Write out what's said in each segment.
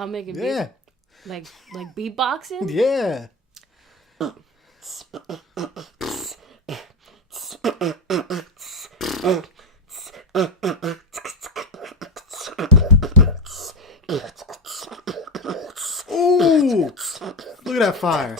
I'll make it Yeah. like beatboxing? Yeah. Ooh! Look at that fire.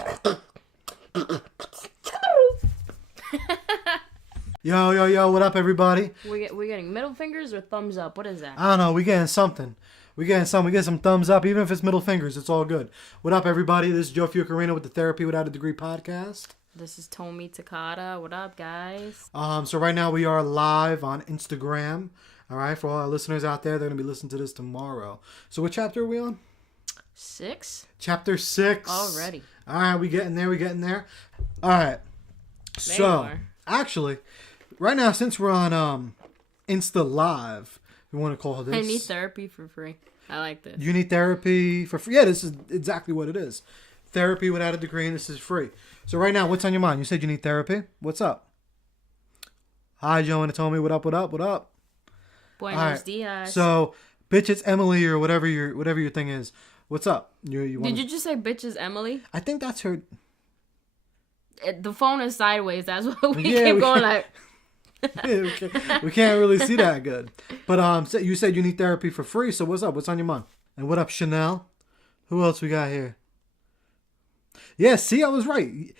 Yo, what up, everybody? We're getting middle fingers or thumbs up? What is that? I don't know, we getting something. We get some thumbs up, even if it's middle fingers, it's all good. What up, everybody? This is Joe Fucarino with the Therapy Without a Degree podcast. This is Hitomi Takata. What up, guys? So right now we are live on Instagram. All right, for all our listeners out there, they're going to be listening to this tomorrow. So what chapter are we on? 6? Chapter 6. Already. All right, we getting there. All right. So, actually, right now, since we're on Insta Live, we want to call this... I need therapy for free. I like this. You need therapy for free? Yeah, this is exactly what it is. Therapy without a degree, and this is free. So right now, what's on your mind? You said you need therapy? What's up? Hi, Joe and Hitomi. What up? Buenos dias. So, bitch, it's Emily or whatever your thing is. What's up? Did you just say bitch is Emily? I think that's her... The phone is sideways. That's why we keep going like... we can't really see that good. But you said you need therapy for free, so what's up? What's on your mind? And what up, Chanel? Who else we got here? Yeah, see, I was right.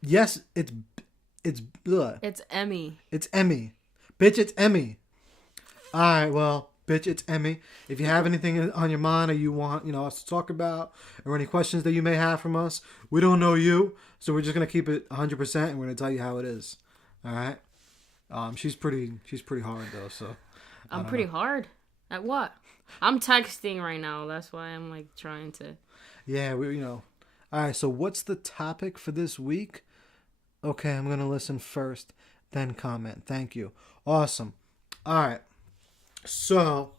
Yes, it's Emmy. It's Emmy. Bitch, it's Emmy. All right, well, bitch, it's Emmy. If you have anything on your mind or you want, us to talk about, or any questions that you may have from us, we don't know you, so we're just gonna keep it 100%, and we're gonna tell you how it is. All right. She's pretty hard though, so. I'm pretty hard? At what? I'm texting right now. That's why I'm like trying to. Yeah, All right, so what's the topic for this week? Okay, I'm going to listen first, then comment. Thank you. Awesome. All right. So,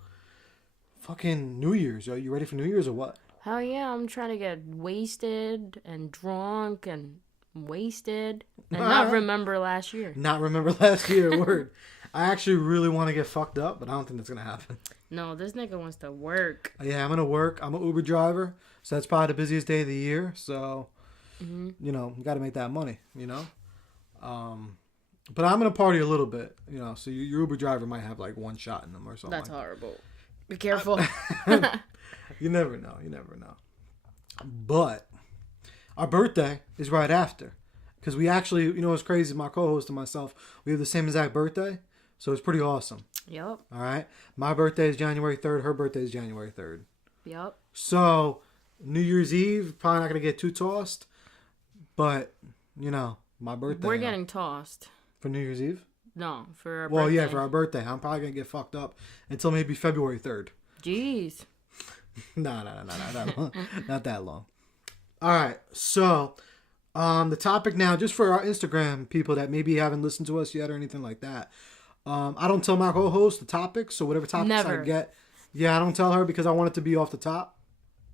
fucking New Year's. Are you ready for New Year's or what? Hell yeah, I'm trying to get wasted and drunk and wasted and not remember last year. Not remember last year, word. I actually really want to get fucked up, but I don't think that's going to happen. No, this nigga wants to work. Yeah, I'm going to work. I'm an Uber driver, so that's probably the busiest day of the year. So, you got to make that money, But I'm going to party a little bit, so your Uber driver might have like one shot in them or something. That's horrible. Be careful. You never know. But our birthday is right after. Because we actually, what's crazy, my co-host and myself, we have the same exact birthday. So it's pretty awesome. Yep. All right. My birthday is January 3rd. Her birthday is January 3rd. Yep. So New Year's Eve, probably not going to get too tossed. But, my birthday. We're getting tossed. For New Year's Eve? No, for our birthday. Well, yeah, for our birthday. I'm probably going to get fucked up until maybe February 3rd. Jeez. No, not that long. All right. So, the topic now, just for our Instagram people that maybe haven't listened to us yet or anything like that. I don't tell my co-host the topics, so whatever topics I get, I don't tell her because I want it to be off the top,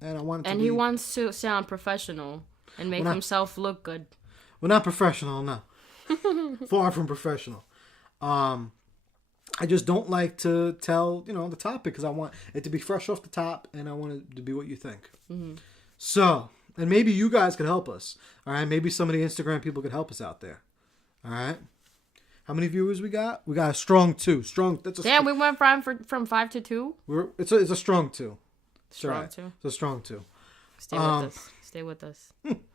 and I want it to be... he wants to sound professional and make himself look good. Well, not professional, no. Far from professional. I just don't like to tell, the topic because I want it to be fresh off the top, and I want it to be what you think. Mm-hmm. So, and maybe you guys could help us. All right, maybe some of the Instagram people could help us out there. All right. How many viewers we got? We got a strong 2. We went from 5 to 2. It's a strong 2. Strong 2. It's a strong 2. Stay with us.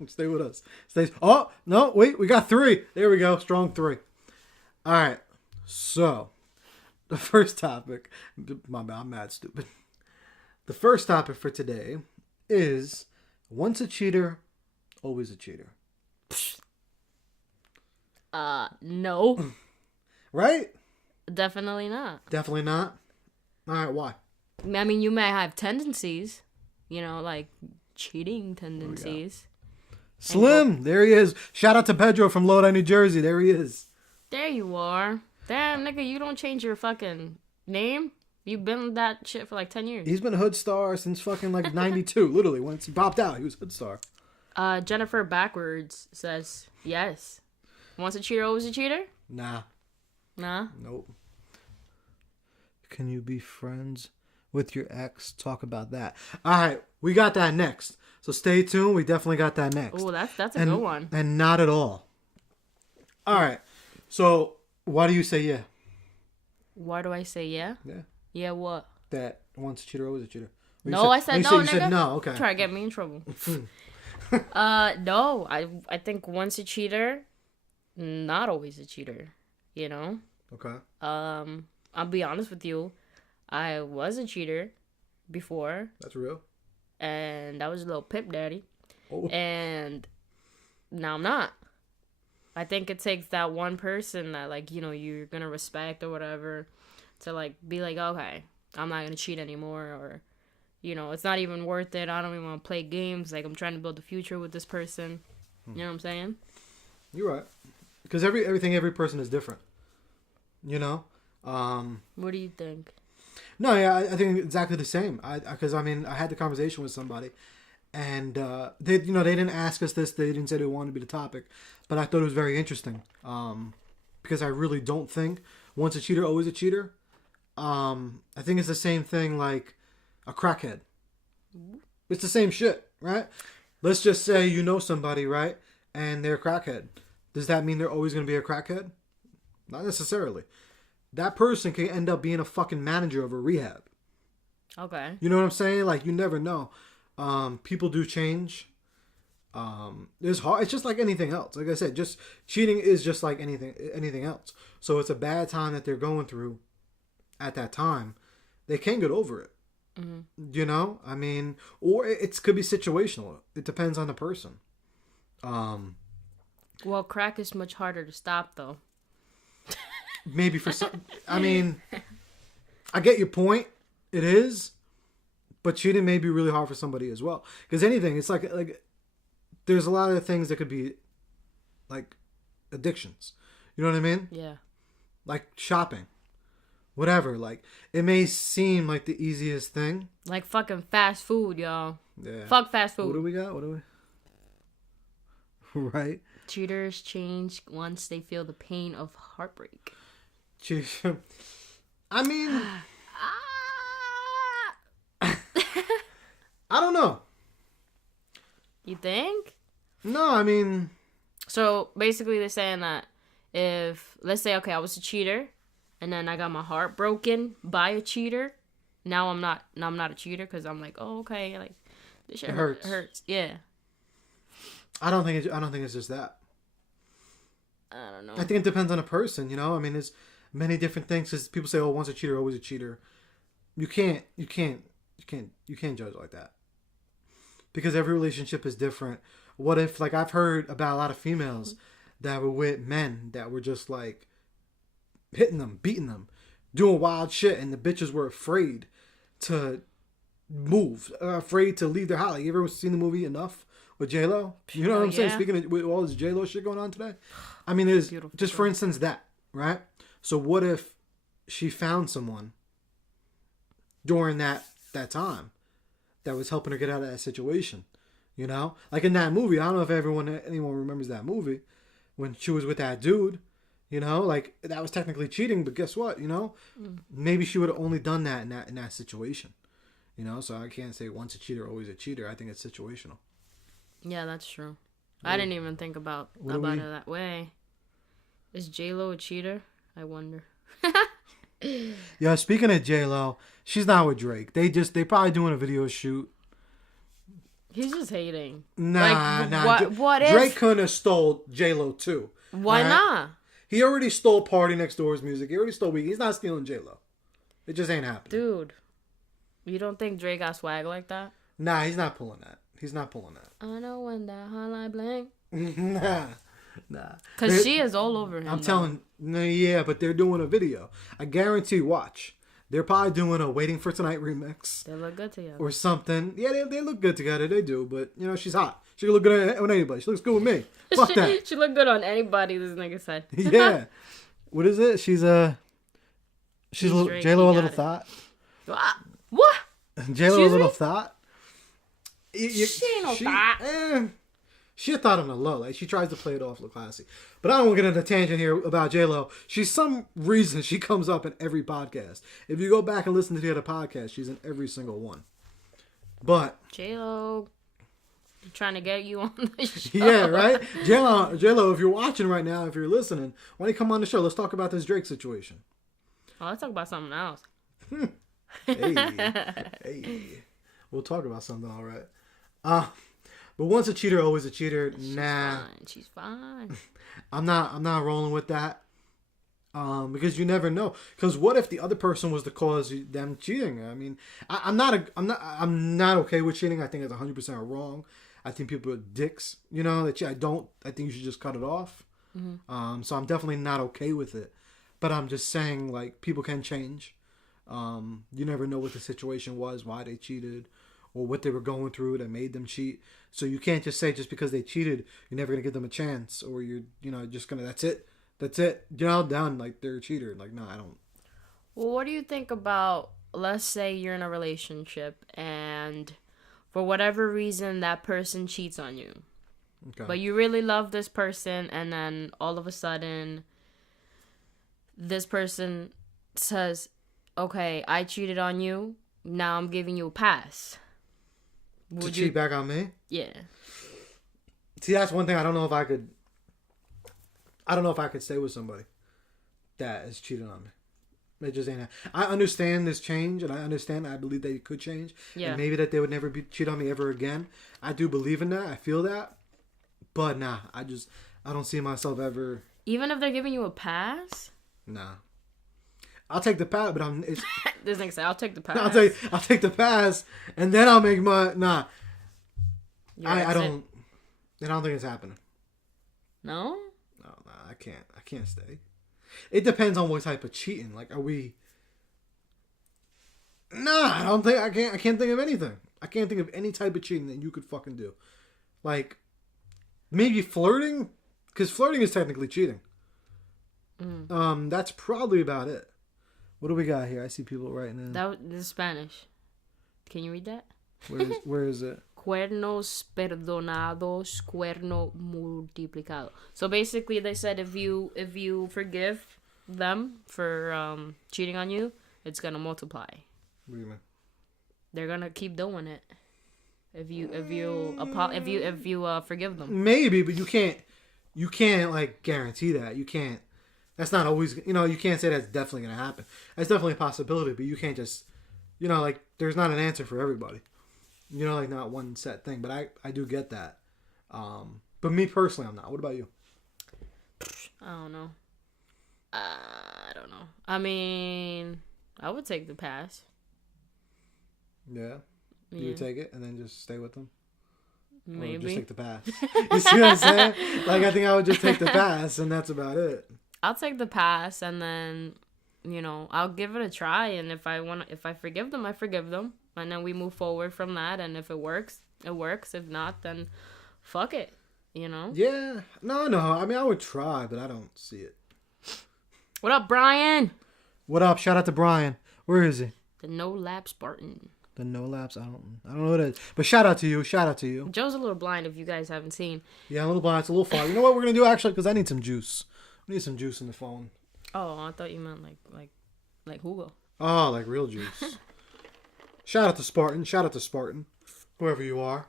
Stay with us. Oh no! Wait, we got 3. There we go. Strong 3. All right. So, the first topic. My bad. I'm mad stupid. The first topic for today is once a cheater, always a cheater. No. Right? Definitely not. Definitely not? Alright, why? I mean, you may have tendencies, like cheating tendencies. Slim, there he is. Shout out to Pedro from Lodi, New Jersey. There he is. There you are. Damn, nigga, you don't change your fucking name? You've been that shit for like 10 years. He's been a hood star since fucking like 92. Literally, once he popped out, he was a hood star. Jennifer Backwards says, yes. Once a cheater, always a cheater? Nah. Nah? Nope. Can you be friends with your ex. Talk about that. All right, we got that next. So stay tuned. We definitely got that next. Oh, that's a good one. And not at all. All right. So why do you say yeah? Why do I say yeah? Yeah. Yeah, what? That once a cheater, always a cheater. No, I said no, you said no. Okay. Try to get me in trouble. No, I think once a cheater, not always a cheater. You know. Okay. I'll be honest with you. I was a cheater before. That's real. And I was a little pip daddy. Oh. And now I'm not. I think it takes that one person that, like, you know, you're gonna respect or whatever to, like, be like, okay, I'm not gonna cheat anymore, or, you know, it's not even worth it. I don't even want to play games. Like, I'm trying to build a future with this person. You know what I'm saying? You're right. Because every person is different. You know? What do you think? No, yeah, I think exactly the same. Because I had the conversation with somebody, and they didn't ask us this. They didn't say they wanted to be the topic, but I thought it was very interesting. Because I really don't think once a cheater, always a cheater. I think it's the same thing like a crackhead. It's the same shit, right? Let's just say you know somebody, right, and they're a crackhead. Does that mean they're always going to be a crackhead? Not necessarily. That person can end up being a fucking manager of a rehab. Okay. You know what I'm saying? Like, you never know. People do change. It's hard. It's just like anything else. Like I said, just cheating is just like anything else. So it's a bad time that they're going through at that time. They can get over it. Mm-hmm. You know? I mean, or it could be situational. It depends on the person. Well, crack is much harder to stop, though. Maybe for some. I mean, I get your point. It is. But cheating may be really hard for somebody as well. Because anything, it's like there's a lot of things that could be like addictions. You know what I mean? Yeah. Like shopping. Whatever. Like, it may seem like the easiest thing. Like fucking fast food, y'all. Yeah. Fuck fast food. What do we got? Right? Cheaters change once they feel the pain of heartbreak. I mean... I don't know. You think? No, I mean... So, basically they're saying that if... Let's say, okay, I was a cheater, and then I got my heart broken by a cheater. Now I'm not a cheater, because I'm like, oh, okay, like, this shit hurts. Yeah. I don't think it's just that. I don't know. I think it depends on a person, you know? I mean, there's many different things. Cause people say, oh, once a cheater, always a cheater. You can't judge like that. Because every relationship is different. What if, like, I've heard about a lot of females that were with men that were just, like, hitting them, beating them, doing wild shit, and the bitches were afraid to move, afraid to leave their house. Like, you ever seen the movie Enough with J-Lo? You know what I'm saying? Speaking of with all this J-Lo shit going on today. I mean, there's just, for instance, that, right? So what if she found someone during that time that was helping her get out of that situation? You know? Like in that movie, I don't know if anyone remembers that movie, when she was with that dude, you know? Like, that was technically cheating, but guess what, you know? Maybe she would have only done that in that situation. You know? So I can't say once a cheater, always a cheater. I think it's situational. Yeah, that's true. I didn't even think about it that way. Is J-Lo a cheater? I wonder. Yeah, speaking of J-Lo, she's not with Drake. They probably doing a video shoot. He's just hating. Nah. What if Drake couldn't have stole J-Lo too? Why not? He already stole Party Next Door's music. He already stole Weeknd. He's not stealing J-Lo. It just ain't happening. Dude, you don't think Drake got swag like that? Nah, he's not pulling that. I know when that hotline bling. Nah. Because she is all over him. I'm telling. Yeah, but they're doing a video. I guarantee. Watch. They're probably doing a Waiting for Tonight remix. They look good together. Or something. Yeah, they look good together. They do. But, you know, she's hot. She can look good on anybody. She looks good with me. Fuck that. She look good on anybody, this nigga said. Yeah. What is it? She's J-Lo a little thought. What? J-Lo a little thought. She ain't no thought. She thought on the low. Like, she tries to play it off look classy. But I don't want to get into a tangent here about J-Lo. She's some reason she comes up in every podcast. If you go back and listen to the other podcast, she's in every single one. But J-Lo, trying to get you on the show. yeah, right? J-Lo, if you're watching right now, if you're listening, why don't you come on the show? Let's talk about this Drake situation. Oh, let's talk about something else. Hey. We'll talk about something, all right. But once a cheater, always a cheater. She's fine. I'm not rolling with that. Because you never know. Because what if the other person was the cause of them cheating? I mean, I'm not okay with cheating. I think it's 100% wrong. I think people are dicks. You know, I think you should just cut it off. Mm-hmm. So I'm definitely not okay with it. But I'm just saying, like, people can change. You never know what the situation was, why they cheated, or what they were going through that made them cheat. So you can't just say just because they cheated, you're never gonna give them a chance, or you're just gonna that's it, done. Like, they're a cheater. Like, no, I don't. Well, what do you think about? Let's say you're in a relationship and for whatever reason that person cheats on you, okay, but you really love this person, and then all of a sudden this person says, okay, I cheated on you, now I'm giving you a pass. Would you cheat back on me? Yeah. See, that's one thing I don't know if I could stay with somebody that is cheating on me. It just ain't. I understand this change, and I believe they could change. Yeah. And maybe that they would never cheat on me ever again. I do believe in that. I feel that. But nah, I don't see myself ever. Even if they're giving you a pass? Nah. I'll take the pass, but this nigga said, I'll take the pass. I'll take the pass, and then I'll make my nah. I don't think it's happening. No? No, I can't stay. It depends on what type of cheating. Like, are we? Nah, I can't think of anything. I can't think of any type of cheating that you could fucking do. Like, maybe flirting, because flirting is technically cheating. That's probably about it. What do we got here? I see people writing in. This is Spanish. Can you read that? Where is it? Cuernos perdonados, cuerno multiplicado. So basically, they said if you forgive them for cheating on you, it's gonna multiply. What do you mean? They're gonna keep doing it. If you forgive them. Maybe, but you can't like guarantee that. You can't. That's not always, you can't say that's definitely going to happen. That's definitely a possibility, but you can't just, like, there's not an answer for everybody. Like, not one set thing, but I do get that. But me personally, I'm not. What about you? I don't know. I mean, I would take the pass. Yeah? You would take it and then just stay with them? Maybe. Or just take the pass? You see what I'm saying? Like, I think I would just take the pass, and that's about it. I'll take the pass, and then, I'll give it a try. And if I forgive them, I forgive them, and then we move forward from that. And if it works, it works. If not, then fuck it. Yeah. No. I mean, I would try, but I don't see it. What up, Brian? What up? Shout out to Brian. Where is he? The No Lap Spartan. The No Laps. I don't know what it is. But shout out to you. Joe's a little blind if you guys haven't seen. Yeah, a little blind. It's a little far. You know what we're gonna do actually? Because I need some juice. We need some juice in the phone. Oh, I thought you meant like Hugo. Oh, like real juice. Shout out to Spartan. Whoever you are.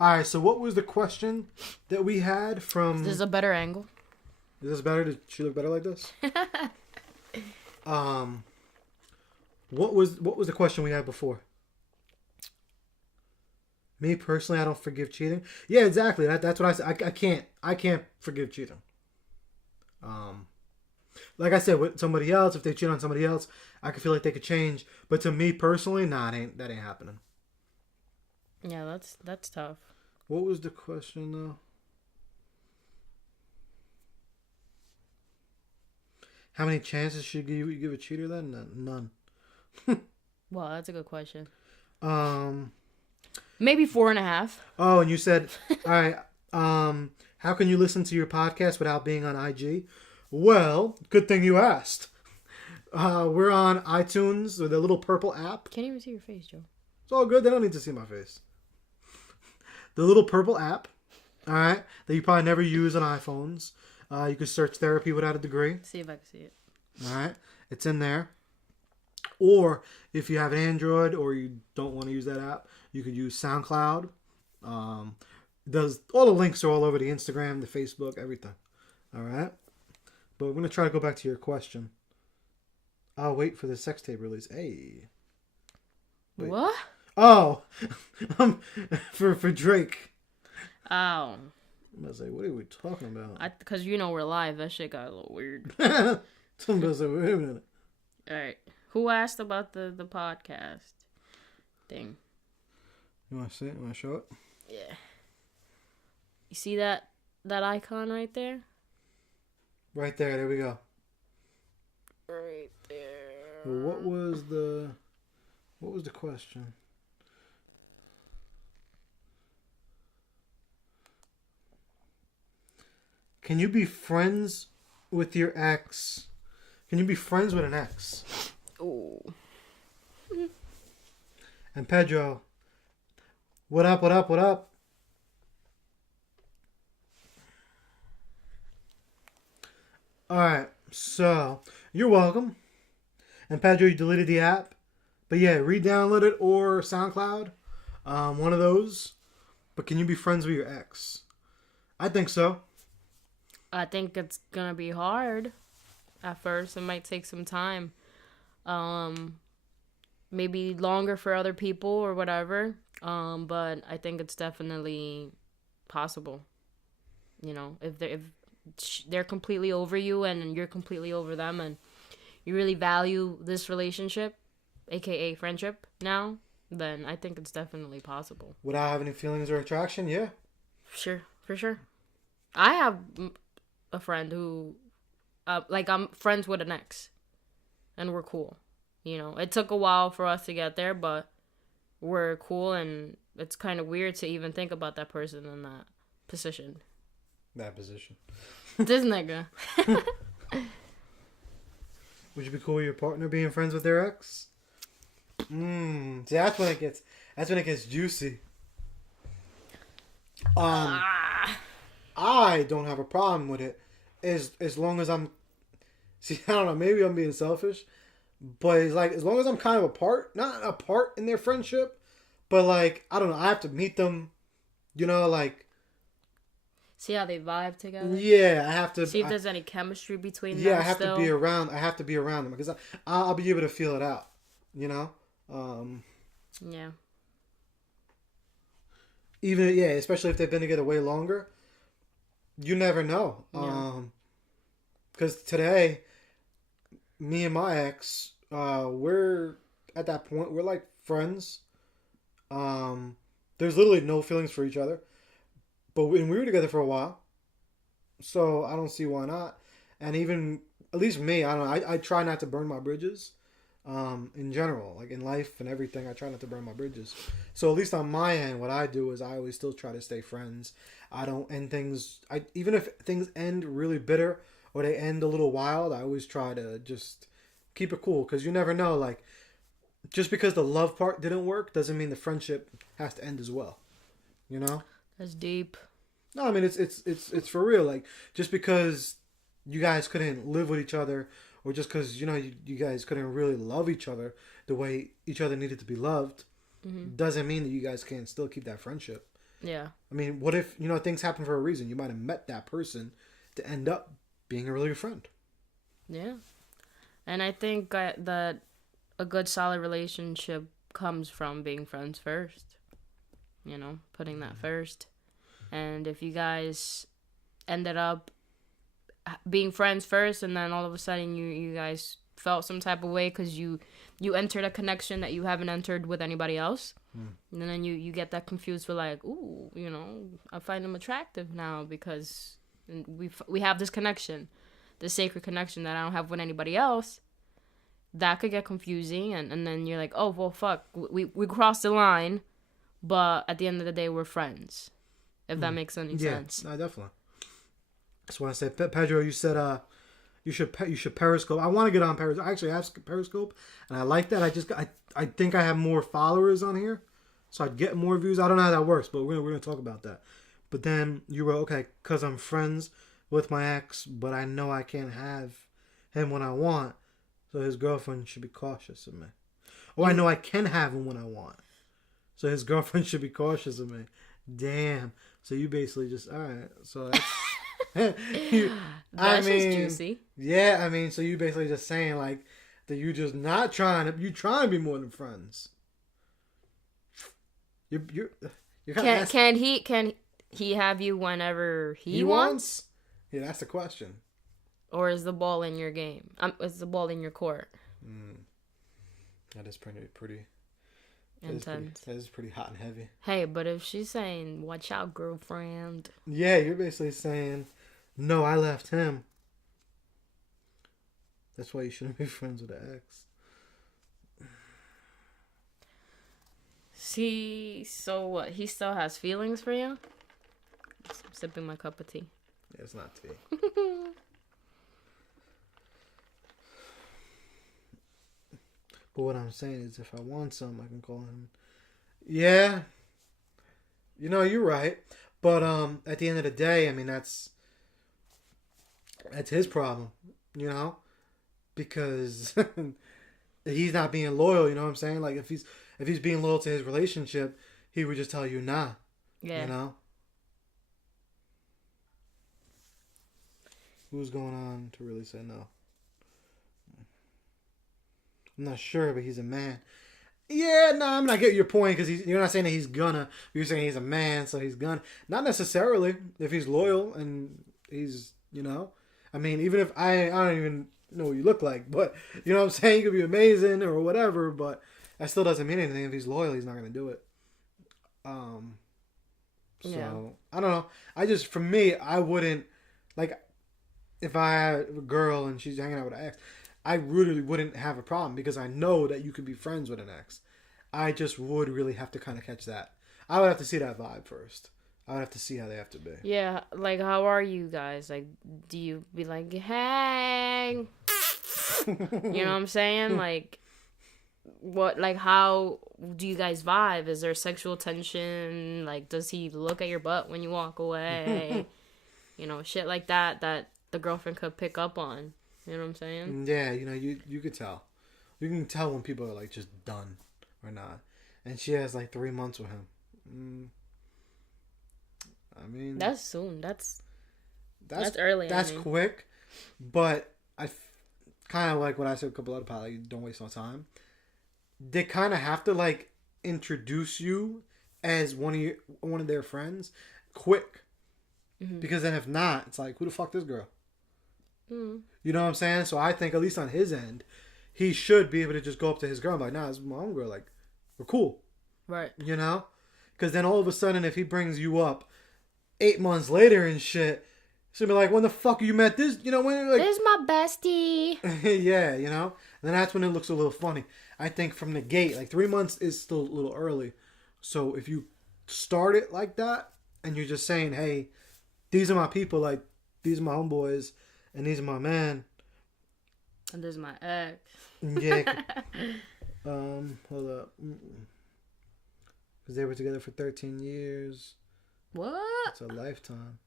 All right. So what was the question that we had from? Is this a better angle? Is this better? Did she look better like this? What was the question we had before? Me personally, I don't forgive cheating. Yeah, exactly. That's what I said. I can't forgive cheating. Like I said, with somebody else, if they cheat on somebody else, I could feel like they could change. But to me personally, nah, that ain't happening. Yeah, that's tough. What was the question though? How many chances should you give a cheater then? None. Well, that's a good question. Maybe 4.5. Oh, and you said, all right. How can you listen to your podcast without being on IG? Well, good thing you asked. We're on iTunes with the little purple app. Can't even see your face, Joe. It's all good. They don't need to see my face. The little purple app. All right, that you probably never use on iPhones. You could search therapy without a degree. See if I can see it. All right, it's in there. Or if you have an Android or you don't want to use that app, you could use SoundCloud. Does all the links are all over the Instagram, the Facebook, everything. All right, but we're gonna try to go back to your question. I'll wait for the sex tape release. Hey. Wait. What? Oh, for Drake. Oh. I'm gonna say, what are we talking about? Because we're live. That shit got a little weird. Somebody say, wait a minute. All right. Who asked about the podcast thing? You want to see it? You want to show it? Yeah. You see that icon right there? Right there. There we go. Right there. Well, what was the question? Can you be friends with your ex? Can you be friends with an ex? Oh. And Pedro, what up, what up, what up? Alright, so, you're welcome. And Pedro, you deleted the app. But yeah, re-download it or SoundCloud. One of those. But can you be friends with your ex? I think so. I think it's gonna be hard at first. It might take some time. Maybe longer for other people or whatever. But I think it's definitely possible. If they're completely over you and you're completely over them and you really value this relationship, aka friendship now, then I think it's definitely possible. Without having any feelings or attraction, yeah. Sure, for sure. I have a friend who, I'm friends with an ex, and we're cool. It took a while for us to get there, but we're cool, and it's kind of weird to even think about that person in that position. This nigga. Would you be cool with your partner being friends with their ex? See, that's when it gets juicy. I don't have a problem with it as long as I'm. See, I don't know. Maybe I'm being selfish, but it's like as long as I'm kind of not a part in their friendship, but like I don't know. I have to meet them, see how they vibe together. Yeah, I have to see if there's any chemistry between them. Yeah, I have to be around. I have to be around them because I'll be able to feel it out. Yeah. Especially if they've been together way longer. You never know. Because today, me and my ex, we're at that point. We're like friends. There's literally no feelings for each other. But we were together for a while. So I don't see why not. And even, at least me, I don't know. I try not to burn my bridges. In general, like in life and everything, I try not to burn my bridges. So at least on my end, what I do is I always still try to stay friends. I don't end things. Even if things end really bitter or they end a little wild, I always try to just keep it cool because you never know. Like just because the love part didn't work doesn't mean the friendship has to end as well. That's deep. No, I mean it's for real. Like just because you guys couldn't live with each other. Or just because, you guys couldn't really love each other the way each other needed to be loved, doesn't mean that you guys can't still keep that friendship. Yeah. I mean, what if, things happen for a reason? You might have met that person to end up being a really good friend. Yeah. And I think that a good, solid relationship comes from being friends first. Putting that first. And if you guys ended up being friends first and then all of a sudden you guys felt some type of way because you entered a connection that you haven't entered with anybody else, and then you get that confused with like, ooh, I find him attractive now because we have this connection, this sacred connection that I don't have with anybody else. That could get confusing, and then you're like, oh well, fuck, we crossed the line, but at the end of the day we're friends, if that makes any sense. Yeah, definitely. That's why I said, Pedro, you said you should Periscope. I want to get on Periscope. I actually have Periscope, and I like that. I think I have more followers on here, so I'd get more views. I don't know how that works, but we're gonna talk about that. But then you wrote, okay, because I'm friends with my ex, but I know I can't have him when I want, so his girlfriend should be cautious of me. Or I know I can have him when I want, so his girlfriend should be cautious of me. Damn. So you basically just, all right, so that's... That's just juicy. Yeah, I mean, so you basically just saying, like, that you just not trying to... You trying to be more than friends. You're kind of... Can he have you whenever he wants? Yeah, that's the question. Or is the ball in your game? Is the ball in your court? That is pretty intense. That is pretty hot and heavy. Hey, but if she's saying, watch out, girlfriend. Yeah, you're basically saying, no, I left him. That's why you shouldn't be friends with an ex. See, so what? He still has feelings for you? I'm sipping my cup of tea. Yeah, it's not tea. But what I'm saying is, if I want some, I can call him. Yeah, you're right. But at the end of the day, I mean, that's his problem, because he's not being loyal. You know what I'm saying? Like if he's being loyal to his relationship, he would just tell you nah. Yeah. Who's going on to really say no? I'm not sure, but he's a man. Yeah, no, I'm not getting your point because you're not saying that he's gonna. You're saying he's a man, so he's gonna. Not necessarily. If he's loyal and he's, I mean, even if I don't even know what you look like, but you know what I'm saying? You could be amazing or whatever, but that still doesn't mean anything. If he's loyal, he's not gonna do it. Yeah. I don't know. For me, I wouldn't, like, if I had a girl and she's hanging out with an ex, I really wouldn't have a problem because I know that you could be friends with an ex. I just would really have to kind of catch that. I would have to see that vibe first. I would have to see how they have to be. Yeah, like, how are you guys? Like, do you be like, hey? You know what I'm saying? Like, how do you guys vibe? Is there sexual tension? Like, does he look at your butt when you walk away? Shit like that the girlfriend could pick up on. You know what I'm saying? Yeah, you could tell. You can tell when people are, like, just done or not. And she has, like, 3 months with him. I mean... That's soon. That's early. That's quick. But I kind of like what I said a couple other podcasts, like, don't waste no time. They kind of have to, like, introduce you as one of their friends quick. Mm-hmm. Because then if not, it's like, who the fuck this girl? Mm-hmm. You know what I'm saying? So I think, at least on his end, he should be able to just go up to his girl and be like, nah, this is my own girl. Like, we're cool. Right. Because then all of a sudden, if he brings you up 8 months later and shit, she'll be like, when the fuck you met this? When like, this is my bestie. Yeah, And then that's when it looks a little funny. I think from the gate, like 3 months is still a little early. So if you start it like that and you're just saying, hey, these are my people, like, these are my homeboys, and these are my men. And this is my ex. Yeah. Hold up. Because they were together for 13 years. What? It's a lifetime.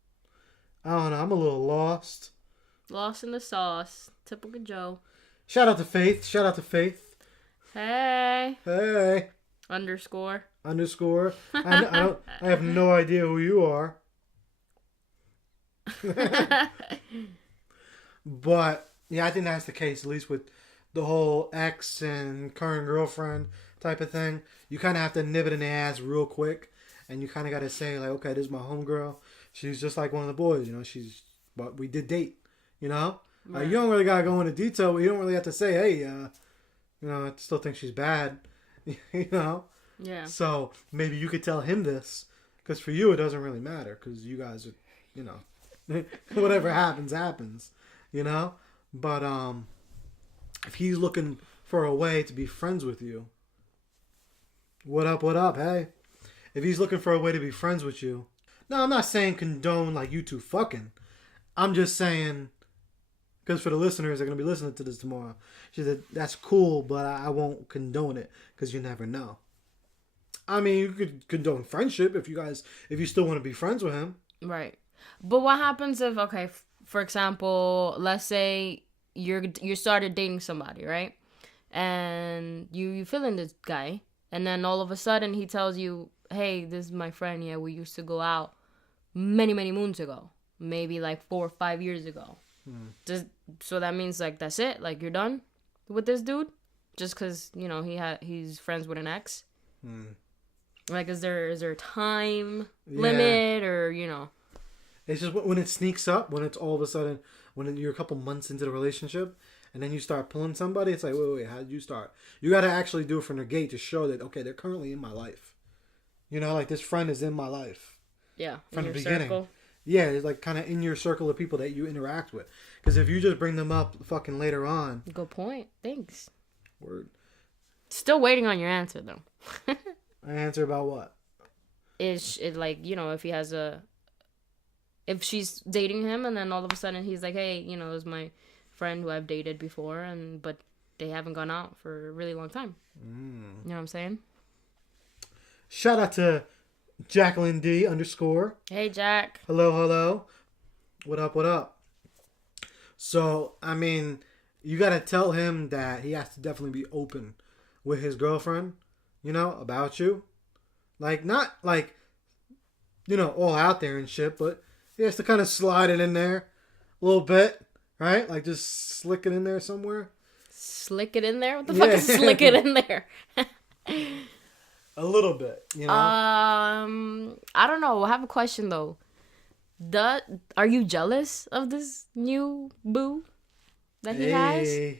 I don't know. I'm a little lost. Lost in the sauce. Typical Joe. Shout out to Faith. Hey. Underscore. I have no idea who you are. But yeah, I think that's the case, at least with the whole ex and current girlfriend type of thing. You kind of have to nib it in the ass real quick, and you kind of got to say, like, okay, this is my homegirl. She's just like one of the boys, but we did date, Right. You don't really got to go into detail, but you don't really have to say, hey, I still think she's bad, Yeah. So maybe you could tell him this, because for you it doesn't really matter, because you guys are, whatever happens, But if he's looking for a way to be friends with you, what up, hey? If he's looking for a way to be friends with you, no, I'm not saying condone, like, you two fucking. I'm just saying, because for the listeners that are going to be listening to this tomorrow, she said, that's cool, but I won't condone it, because you never know. I mean, you could condone friendship if you still want to be friends with him. Right. But what happens if, okay, for example, let's say you started dating somebody, right? And you feeling this guy, and then all of a sudden he tells you, hey, this is my friend. Yeah, we used to go out many, many moons ago. Maybe like 4 or 5 years ago. So that means like that's it? Like you're done with this dude? Just because, you know, he's friends with an ex? Like, is there a time limit, or, you know? It's just when it sneaks up, when it's all of a sudden, when you're a couple months into the relationship, and then you start pulling somebody, it's like, wait, how did you start? You got to actually do it from the gate to show that, okay, they're currently in my life. You know, like this friend is in my life. Yeah, from the beginning. Circle. Yeah, it's like kind of in your circle of people that you interact with. Because if you just bring them up fucking later on. Good point. Thanks. Word. Still waiting on your answer, though. An answer about what? Is it like, you know, if she's dating him and then all of a sudden he's like, hey, you know, this is my friend who I've dated before, but they haven't gone out for a really long time. You know what I'm saying? Shout out to Jacqueline D _. Hey, Jack. Hello. What up? So, I mean, you got to tell him that he has to definitely be open with his girlfriend, you know, about you. Like, not like, you know, all out there and shit, but he has to kind of slide it in there a little bit, right? Like, just slick it in there somewhere. Slick it in there? What the fuck is slick it in there? A little bit, you know? I don't know. I have a question, though. Are you jealous of this new boo that he has?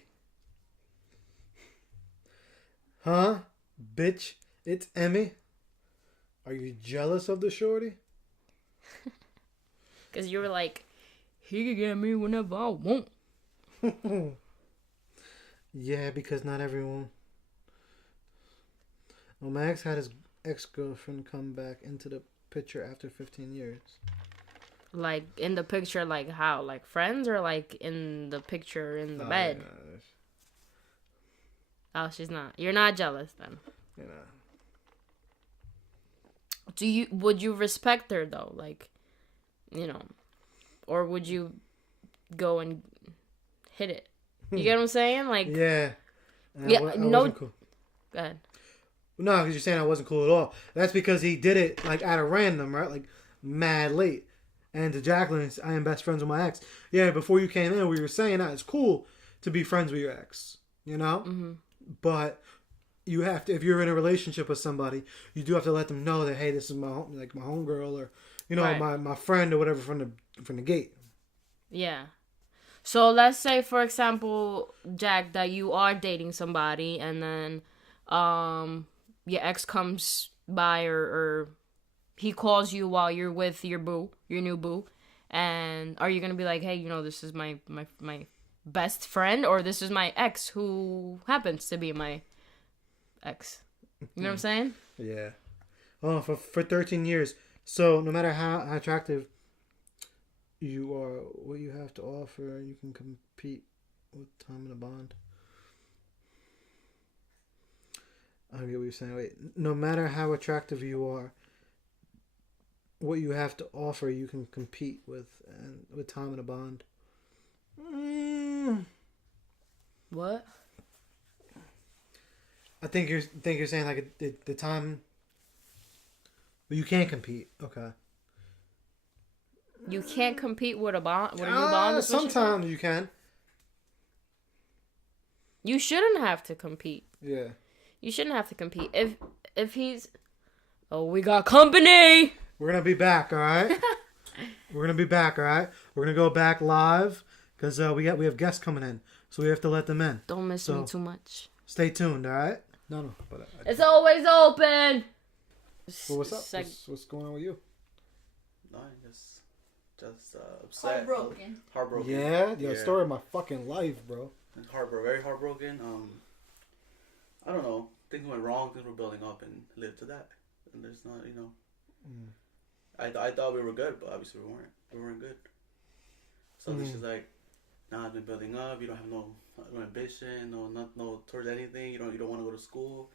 Huh? Bitch, it's Emmy. Are you jealous of the shorty? Because you were like, he can get me whenever I want. Yeah, because not everyone. Well, my ex had his ex-girlfriend come back into the picture after 15 years. Like, in the picture, like how? Like friends, or like in the picture in the bed? Yeah. Oh, she's not. You're not jealous then? You know. Would you respect her though? Like, you know, or would you go and hit it? You get what I'm saying? Like, yeah. I no. Cool. Go ahead. No, because you're saying I wasn't cool at all. That's because he did it like at a random, right? Like mad late. And to Jacqueline, I am best friends with my ex. Yeah, before you came in, we were saying that it's cool to be friends with your ex, you know? Mm-hmm. But you have to, if you're in a relationship with somebody, you do have to let them know that, hey, this is my homegirl, or, you know, right. my friend or whatever from the gate. Yeah. So let's say, for example, Jack, that you are dating somebody, and then your ex comes by, or he calls you while you're with your new boo, and are you gonna be like, hey, you know, this is my best friend, or this is my ex who happens to be my ex? You know what I'm saying? Yeah. Oh, for 13 years. So no matter how attractive you are, what you have to offer, you can compete with time in a bond. I don't get what you're saying. Wait, no matter how attractive you are, what you have to offer, you can compete with time in a bond. What? I think you're saying like the time. But you can't compete. Okay. You can't compete with a bond. With a new bond. Sometimes you can. You shouldn't have to compete. Yeah. You shouldn't have to compete. If he's, oh, we got company. We're gonna be back, all right. We're gonna be back, all right. We're gonna go back live because we have guests coming in, so we have to let them in. Don't miss me too much. Stay tuned, all right. No. But it's always open. Well, what's up? What's going on with you? No, just upset. Heartbroken. Yeah. Story of my fucking life, bro. Very heartbroken. I don't know. Things went wrong. Things were building up, and lived to that. And there's not, you know. I thought we were good, but obviously we weren't. We weren't good. So it's just like, now it's been building up. You don't have no ambition, no towards anything. You don't want to go to school.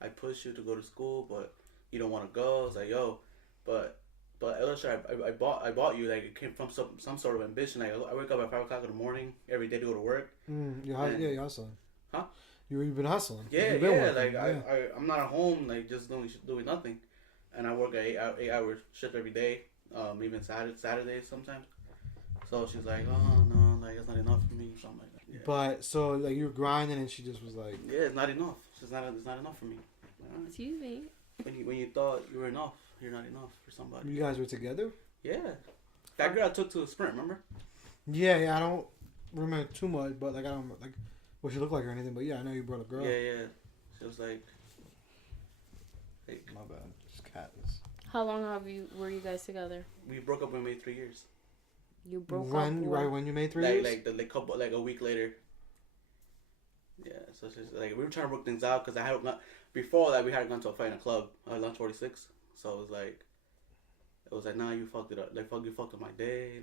I push you to go to school, but you don't want to go. I was like, yo, but other shit, I bought you. Like, it came from some sort of ambition. Like, I wake up at 5 o'clock in the morning every day to go to work. You're hustling. Huh? You've been hustling. Yeah, You've been yeah. working. Like, I'm not at home, like, just doing nothing. And I work an 8-hour shift every day, even Saturdays sometimes. So she's like, oh, no, like, it's not enough for me, something like that. Yeah. But, so, like, you were grinding and she just was like... Yeah, it's not enough. It's not enough for me. Right. Excuse me. When you thought you were enough, you're not enough for somebody. You guys were together? Yeah. That girl I took to a sprint, remember? Yeah, I don't remember too much, but, like, I don't, like, what she looked like or anything, but, yeah, I know you brought a girl. Yeah. She was like... My bad. Just cat. How long were you guys together? We broke up when we made 3 years. You broke up right when you made 3 years? Like a week later. Yeah, so it's just, like, we were trying to work things out because I had not before that we had gone to a fight in a club, Lunch 46. So it was like, nah, you fucked it up. Like, you fucked up my day.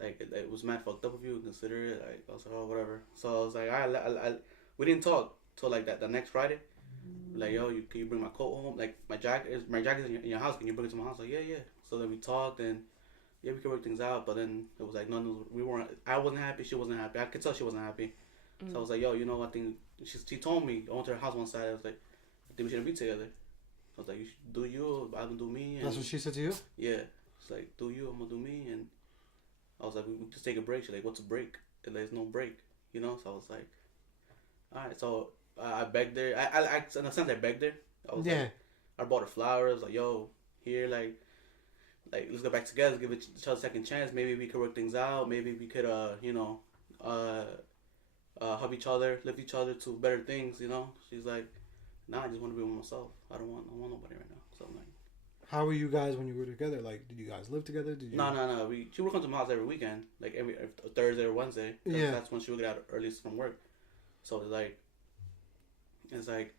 Like it was mad fucked up of you. Consider it. Like, I was like, oh, whatever. So I was like, we didn't talk till like the next Friday. Like, yo, can you bring my coat home? Like, my jacket is in your house. Can you bring it to my house? Like, yeah. So then we talked and yeah, we could work things out. But then it was like I wasn't happy. She wasn't happy. I could tell she wasn't happy. So I was like, yo, you know, I think she told me. I went to her house one side. I was like, I think we shouldn't be together. I was like, you should do you, I'm gonna do me. And that's what she said to you? Yeah. She's like, do you, I'm gonna do me. And I was like, we just take a break. She's like, what's a break? And there's no break, you know. So I was like, all right. So I begged her. I in a sense I begged her. I was like, I bought her flowers. Like, yo, here, like let's go back together. Give each other a second chance. Maybe we could work things out. Maybe we could, help each other, lift each other to better things. You know. She's like, nah, I just want to be with myself. I don't want nobody right now. So I'm like, how were you guys when you were together? Like, did you guys live together? Did you? No. She would come to my house every weekend, like every Thursday or Wednesday. Yeah. That's when she would get out earliest from work. So it's like, she's like,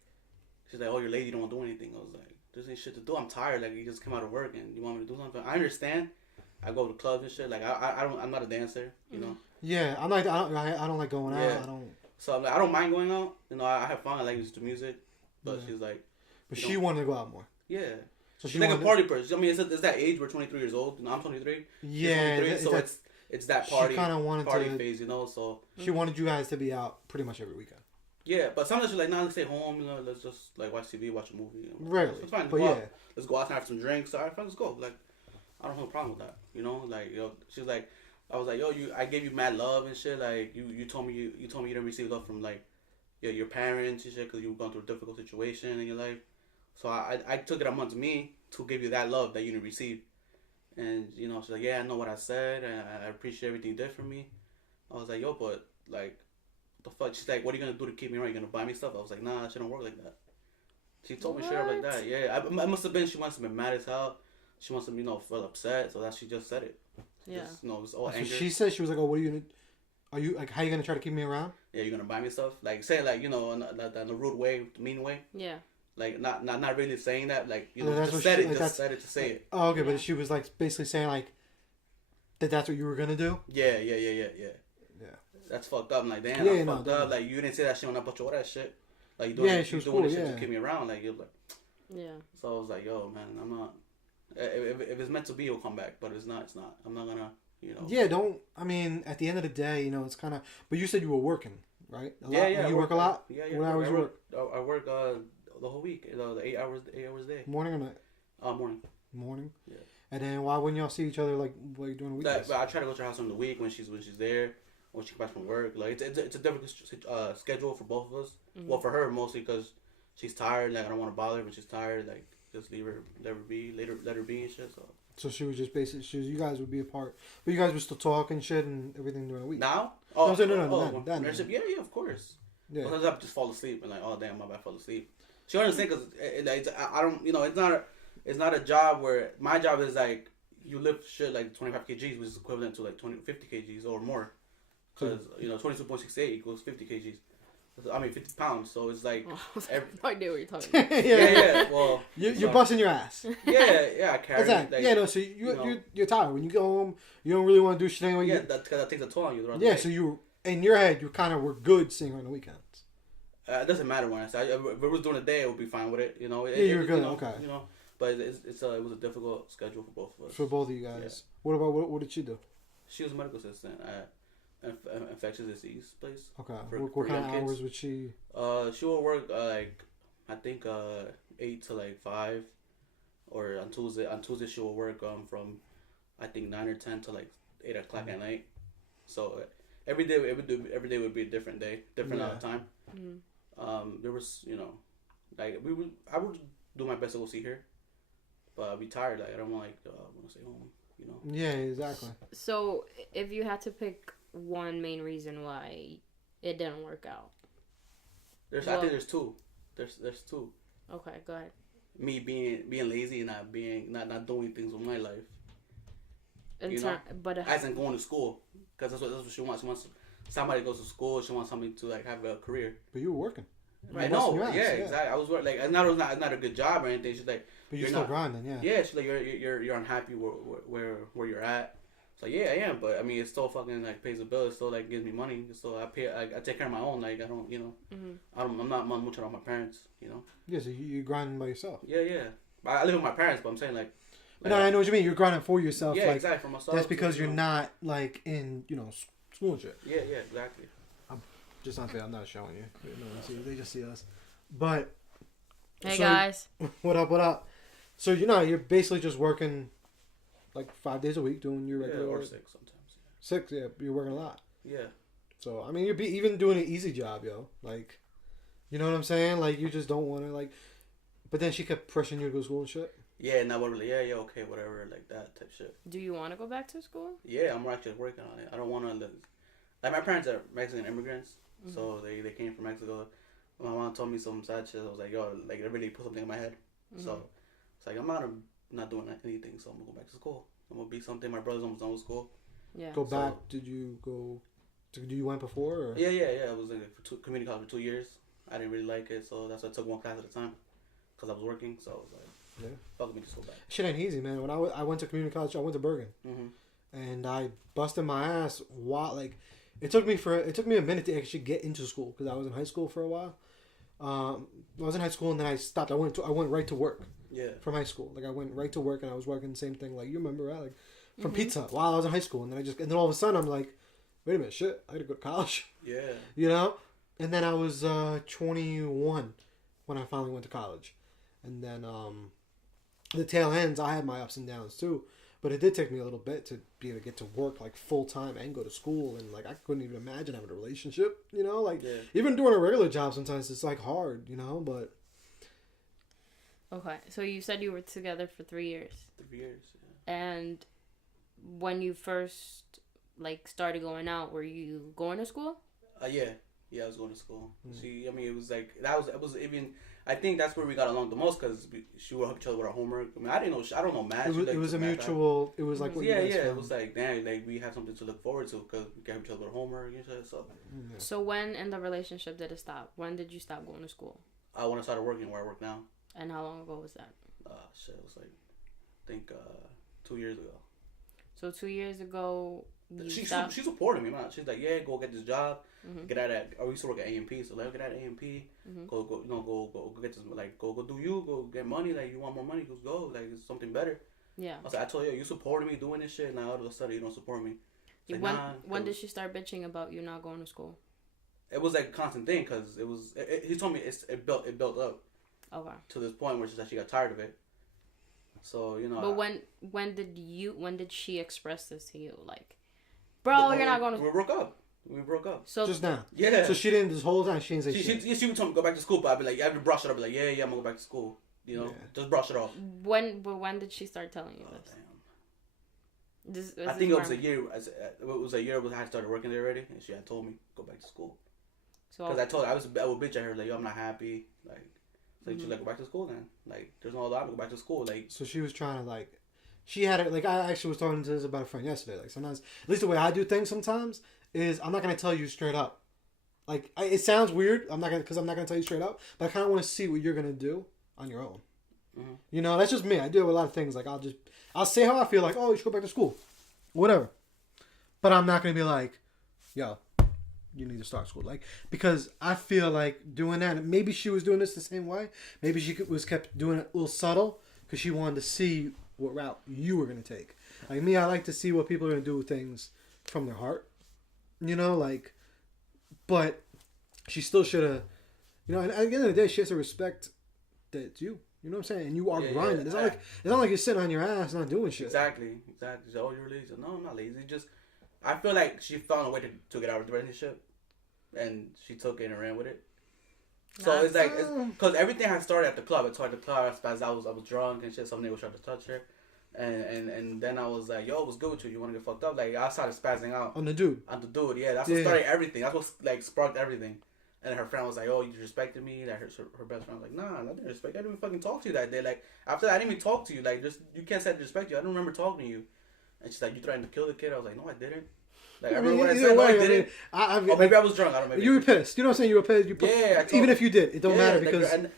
oh, you're late. You don't want to do anything. I was like, there's ain't shit to do. I'm tired. Like, you just come out of work and you want me to do something. I understand. I go to clubs and shit. Like, I'm not a dancer. You know. Yeah, I don't like going out. I don't. So I'm like, I don't mind going out. You know, I have fun. I like listening to music. But she's like, but she wanted to go out more. Yeah. So she's like a party person. I mean, it's that age. We're 23 years old. You know, I'm 23. Yeah. 23, so it's that party. She kind of wanted party phase, you know. So she wanted you guys to be out pretty much every weekend. Yeah, but sometimes she's like, nah, let's stay home. You know, let's just like watch TV, watch a movie. You know? Right. It's fine. But yeah, let's go out and have some drinks. All right, fine, let's go. Like, I don't have a problem with that. You know, like, yo, she's like, I was like, yo, I gave you mad love and shit. Like, you told me you didn't receive love from like your parents and shit because you were going through a difficult situation in your life. So I took it upon me to give you that love that you didn't receive. And, you know, she's like, yeah, I know what I said, and I appreciate everything you did for me. I was like, yo, but, like, what the fuck? She's like, what are you going to do to keep me around? You going to buy me stuff? I was like, nah, that shit don't work like that. She told me straight up like that. Yeah, I must have been, she must have been mad as hell. She must have, you know, felt upset, so that she just said it. Yeah. Just, you know, it was all that's anger. what she said. She was like, oh, what are you going to... Are you, like, how are you going to try to keep me around? Yeah, you're going to buy me stuff? Like, say, like, you know, in a rude way, mean way. Yeah. Like, not really saying that. Like, you know, that's just what said she, it. like, Just said it to say it. Oh, okay, but she was, like, basically saying, like, that's what you were going to do? Yeah. That's fucked up. I'm like, damn, yeah, fucked up. Like, you didn't say that shit when I bought you all that shit. Like, you doing, yeah, she was doing cool, this shit yeah. to keep me around. Like, you're like... Yeah. So I was like, yo, man, I'm not... If it's meant to be, it'll come back. But it's not. I'm not gonna, you know... Yeah, I mean, at the end of the day, you know, it's kind of... But you said you were working, right? Yeah. You work a lot? Yeah. What hours you work? I work the whole week. The 8 hours a day. Morning or night? Morning. Morning? Yeah. And then why wouldn't y'all see each other, like during the weekends? But I try to go to her house during the week when she's there. When she comes back from work. Like, it's a different schedule for both of us. Mm-hmm. Well, for her, mostly because she's tired. Like, I don't want to bother her when she's tired. Like, just let her be and shit. So she was just basically, you guys would be apart. But you guys would still talk and shit and everything during the week. Now? Oh, no. Yeah, of course. Yeah. Sometimes I just fall asleep and like, oh damn, my bad, I fell asleep. She understands because I don't, you know, it's not a job where my job is like you lift shit like 25 kgs, which is equivalent to like 50 kgs or more. Because you know, 22.68 equals 50 kgs. I mean, 50 pounds. So it's like I know what you're talking about. yeah. Well, you're busting your ass. Yeah. I carry. Exactly. Like, yeah, no. So you're tired when you go home. You don't really want to do shit anyway. Yeah, that takes a toll on you. Yeah. So you in your head, you kind of were good seeing her on the weekends. It doesn't matter when I say. If it was during the day, I would be fine with it. You know. You're good. You know, Okay. You know, but it was a difficult schedule for both of us. For both of you guys. Yeah. What about what did she do? She was a medical assistant at infectious disease place. Okay. What kind of hours would she? She would work like I think 8 to like 5, or on Tuesday. On Tuesday she would work from I think 9 or 10 to like 8 o'clock at night. So every day would be a different day, different time. Mm-hmm. There was like I would do my best to go see her, but I'd be tired. Like I don't want to stay home. You know. Yeah, exactly. So if you had to pick one main reason why it didn't work out, I think there's two. There's two. Okay, go ahead. Me being lazy and not doing things with my life. As in going to school, because that's what she wants. She wants somebody goes to school. She wants somebody to like have a career. But you were working. I know. Yeah, exactly. I was working. Like, not a good job or anything. She's like, but you're still grinding. Yeah. Yeah. She's like, you're unhappy where you're at. It's like, yeah, I am. But I mean, it still fucking like pays the bill. It still like gives me money. So I pay. I take care of my own. Like I don't, I'm not much around my parents. You know. Yeah. So you're grinding by yourself. Yeah. I live with my parents, but I'm saying like. No, I know what you mean. You're grinding for yourself. Yeah, like, exactly. For myself. That's because you're not like in school and shit. Yeah, exactly. I'm just not there. I'm not showing you. No one sees. They just see us. But hey guys, what up? So you're basically just working like 5 days a week doing your regular. Or 6 sometimes. 6, yeah. You're working a lot. Yeah. So I mean, you're even doing an easy job, yo. Like, you know what I'm saying? Like, you just don't want to like. But then she kept pressuring you to go to school and shit. Yeah, not really. Yeah, okay, whatever, like that type shit. Do you want to go back to school? Yeah, I'm actually working on it. I don't want to like my parents are Mexican immigrants, so they came from Mexico. My mom told me some sad shit. I was like, yo, like it really put something in my head. So it's like I'm not doing anything. So I'm gonna go back to school. I'm gonna be something. My brother's almost done with school. Yeah. Go back. Did you go? Did you went before? Or? Yeah. I was in community college for 2 years. I didn't really like it, so that's why I took one class at a time because I was working. So I was like. Yeah. Fuck me, just go back. Shit ain't easy, man. When I went to community college, I went to Bergen, and I busted my ass. It took me a minute to actually get into school because I was in high school for a while. I was in high school and then I stopped. I went right to work. Yeah. From high school, like I went right to work and I was working the same thing. Like you remember, right? Like from pizza while I was in high school, and then all of a sudden I'm like, wait a minute, shit, I gotta go to college. Yeah. You know, and then I was 21 when I finally went to college, and then the tail ends, I had my ups and downs too, but it did take me a little bit to be able to get to work like full time and go to school, and like I couldn't even imagine having a relationship, like even doing a regular job sometimes it's like hard, but. Okay, so you said you were together for 3 years. 3 years, yeah. And when you first started going out, were you going to school? Yeah, I was going to school. It was like it was even. I think that's where we got along the most because she would help each other with our homework. I mean, I don't know math. It was a mutual. It was like what it was like damn, like we have something to look forward to because we can help each other with homework and shit. So. Yeah. So when in the relationship did it stop? When did you stop going to school? When I started working where I work now. And how long ago was that? It was like, I think 2 years ago. So 2 years ago, she supported me, man. She's like, yeah, go get this job, get out of. I used to work at AMP, so like, get out of AMP, go get this, like, go go get money. Like, you want more money, just go. Like, it's something better. Yeah. I was like, I told you supported me doing this shit. Now all of a sudden you don't support me. Like, when did she start bitching about you not going to school? It was like a constant thing because it was. He told me it built up. Okay. To this point where she got tired of it. So But when did she express this to you? Like, bro, you're not going to. We broke up. So just now. Yeah. So she didn't this whole time. She didn't say shit. She would tell me to go back to school, but I'd be like, I have to brush it up. I'd be like, yeah, I'm gonna go back to school. Just brush it off. When did she start telling you this? I think it was a year. It was a year when I started working there already, and she had told me go back to school. So because I told her I would bitch at her like, yo, I'm not happy, like. Like, she's like, go back to school then. Like, there's no other option. Go back to school. Like, so she was trying to, like, she had it, like, I actually was talking to this about a friend yesterday. Like, sometimes, at least the way I do things sometimes is I'm not going to tell you straight up. Like, it sounds weird. Because I'm not going to tell you straight up. But I kind of want to see what you're going to do on your own. Mm-hmm. That's just me. I do a lot of things. Like, I'll say how I feel. Like, oh, you should go back to school. Whatever. But I'm not going to be like, yo, you need to start school. Like, because I feel like doing that, and maybe she was doing this the same way. Maybe she was kept doing it a little subtle because she wanted to see what route you were going to take. Like me, I like to see what people are going to do with things from their heart. You know, like, but she still should have, you know, and at the end of the day, she has to respect that it's you. You know what I'm saying? And you are grinding. It's not like you're sitting on your ass not doing shit. Exactly. So, oh, you're lazy. No, I'm not lazy. Just, I feel like she found a way to get out of the relationship, and she took it and ran with it. So it's like, because everything had started at the club. It started at the club. I was drunk and shit. Some nigga was trying to touch her. And then I was like, yo, what's good with you? You want to get fucked up? Like, I started spazzing out. On the dude, yeah. That's what started everything. That's what, like, sparked everything. And her friend was like, oh, you respected me? Like, her best friend was like, nah, I didn't respect you. I didn't even fucking talk to you that day. Like, after that, I didn't even talk to you. Like, just, you can't say I respect you. I don't remember talking to you. And she's like, you threatened to kill the kid? I was like, no, I didn't. Like, I remember when I said, no, I didn't. I mean, maybe I was drunk. I don't know. Maybe. You were pissed. You know what I'm saying? You were pissed. Even if you did, it don't matter because... And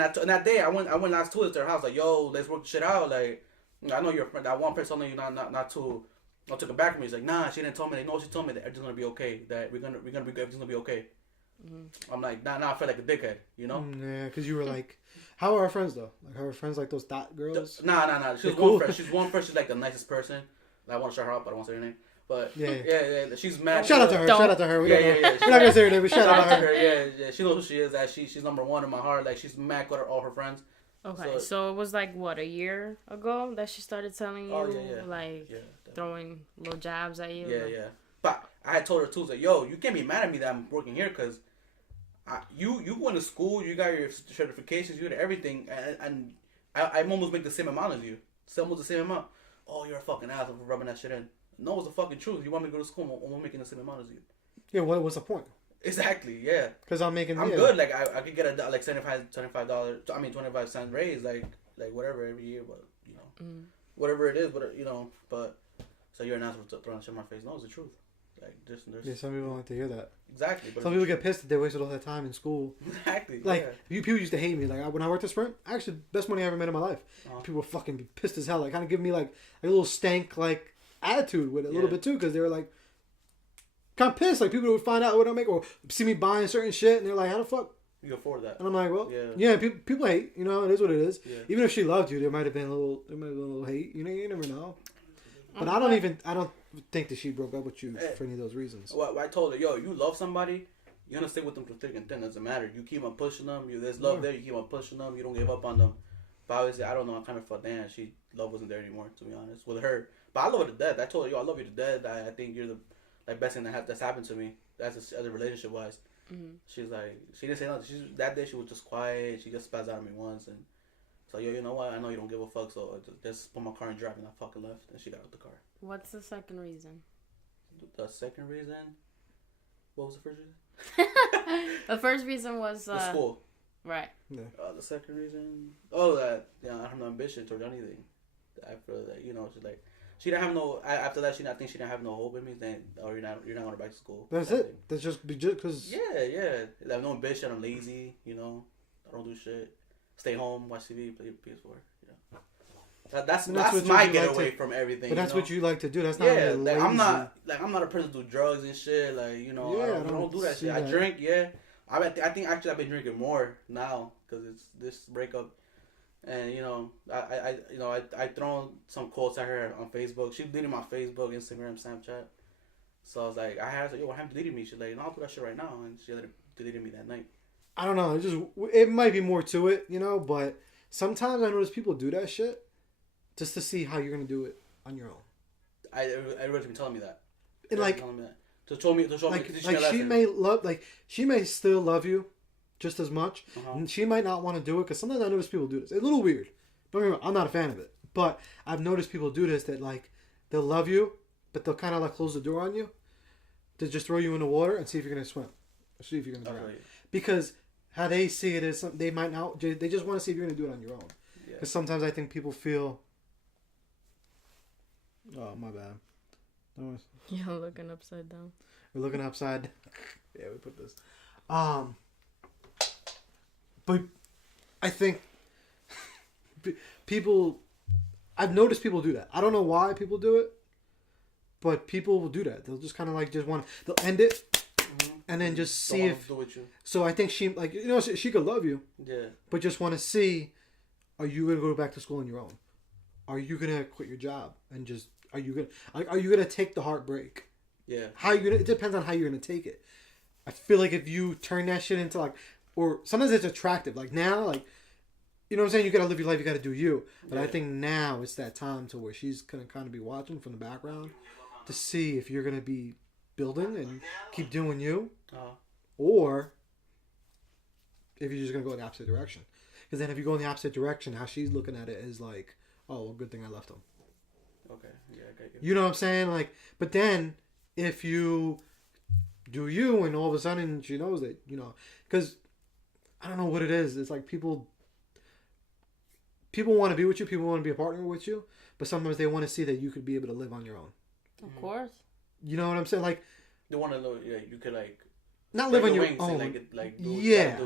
that day, I went last Tuesday to her house, like, yo, let's work the shit out. Like, I know you're a friend. That one person told you not to took it back from me. He's like, nah, she didn't tell me. Like, no, she told me that everything's gonna be okay. That we're gonna be good. Everything's gonna be okay. Mm-hmm. I'm like, nah, I feel like a dickhead, you know? Yeah, because you were like, how are our friends though? Like, how are our friends like those dot girls? Nah. She's one friend. She's one friend. She's like the nicest person. I want to shout her out, but I won't say her name. But yeah. She's mad. Shout out to her. Shout out to her. We're not gonna say her name, but shout out to her. Yeah. She knows who she is. That she's number one in my heart. Like, she's mad with all her friends. Okay, so it was like what, a year ago that she started telling you, throwing little jabs at you. Yeah. But I had told her too, like, yo, you can't be mad at me that I'm working here because you went to school, you got your certifications, you did everything, and I almost make the same amount as you. It's almost the same amount. Oh, you're a fucking ass for rubbing that shit in. No, it's the fucking truth. You want me to go to school, I'm making the same amount as you. Yeah, what was the point? Exactly, yeah. Because I'm good. Like, I could get a like $25 raise, like whatever every year, but you know, whatever it is, you know. But so you're an asshole throwing shit in my face. No, it's the truth. Like, there's some people don't like to hear that. Exactly. But some people get pissed that they wasted all that time in school. Exactly. Like, people used to hate me. Like, when I worked at Sprint, actually, best money I ever made in my life. People were fucking pissed as hell. Like, kind of give me like a little stank like attitude with it a little bit too, because they were like kind of pissed. Like, people would find out what I make or see me buying certain shit, and they're like, "How the fuck you can afford that?" And I'm like, "Well, yeah." People hate. You know, it is what it is. Yeah. Even if she loved you, there might have been a little hate. You know, you never know. But I don't think that she broke up with you for any of those reasons. Well, I told her, yo, you love somebody, you're gonna stick with them through thick and thin. Doesn't matter. You keep on pushing them. There's love there. You keep on pushing them. You don't give up on them. But obviously, I don't know. I kind of felt, damn, love wasn't there anymore. To be honest, with her. But I love her to death. I told her, yo, I love you to death. I think you're the best thing that's happened to me. That's a relationship wise. Mm-hmm. She's like, she didn't say nothing. That day she was just quiet. She just spazzed out at me once and. So, yo, you know what? I know you don't give a fuck, so just put my car in drive, and I fucking left, and she got out the car. What's the second reason? The second reason? What was the first reason? The first reason was... the school. Right. Yeah. The second reason... Oh, that I have no ambition toward anything. I feel that, you know, she's like... She didn't have no... After that, I think she didn't have no hope in me, then, oh, you're not going back to school. That's it. That's just because... Yeah. I have no ambition. I'm lazy, you know. I don't do shit. Stay home, watch TV, play PS4. Yeah. That's my getaway from everything. But that's what you like to do. That's not really lazy. I'm not a person to do drugs and shit. Like, you know, I don't do that shit. I drink, yeah. I think actually I've been drinking more now because it's this breakup, and you know I thrown some quotes at her on Facebook. She deleted my Facebook, Instagram, Snapchat. So I was like, I had to, yo, why haven't you deleted me? She's like, no, I'll do that shit right now, and she deleted me that night. I don't know. It might be more to it, you know. But sometimes I notice people do that shit just to see how you're gonna do it on your own. Everybody's been telling me that. And like, telling me that. To show me. She may still love you just as much. And she might not want to do it because sometimes I notice people do this. It's a little weird. Don't get me wrong. I'm not a fan of it, but I've noticed people do this that like they'll love you, but they'll kind of like close the door on you to just throw you in the water and see if you're gonna swim, or see if you're gonna drown. Because how they see it is they might not. They just want to see if you're gonna do it on your own. Because sometimes I think people feel. Oh, my bad. Yeah, looking upside down. We're looking upside. Yeah, we put this. But I think people. I've noticed people do that. I don't know why people do it, but people will do that. They'll just kind of like they'll end it, and then just see Don't if. do with you. So I think she like she could love you, Yeah. but just want to see, are you gonna go back to school on your own? Are you gonna quit your job and just are you gonna take the heartbreak? Yeah. How you gonna? It depends on how you're gonna take it. I feel like if you turn that shit into like, or sometimes it's attractive. Like now, like, you know what I'm saying? You gotta live your life. You gotta do you. But I think now it's that time to where she's gonna kind of be watching from the background to see if you're gonna be building and keep doing you, or if you're just gonna go in the opposite direction. Because then if you go in the opposite direction, how she's looking at it is like, oh, well, good thing I left him. Okay. Yeah. Okay. You know what I'm saying? Like, but then if you do you, and all of a sudden she knows that, you know, because I don't know what it is. It's like people want to be with you. People want to be a partner with you. But sometimes they want to see that you could be able to live on your own. Of course. You know what I'm saying? Like, they want to know. Yeah, you could like not live on your own. Yeah.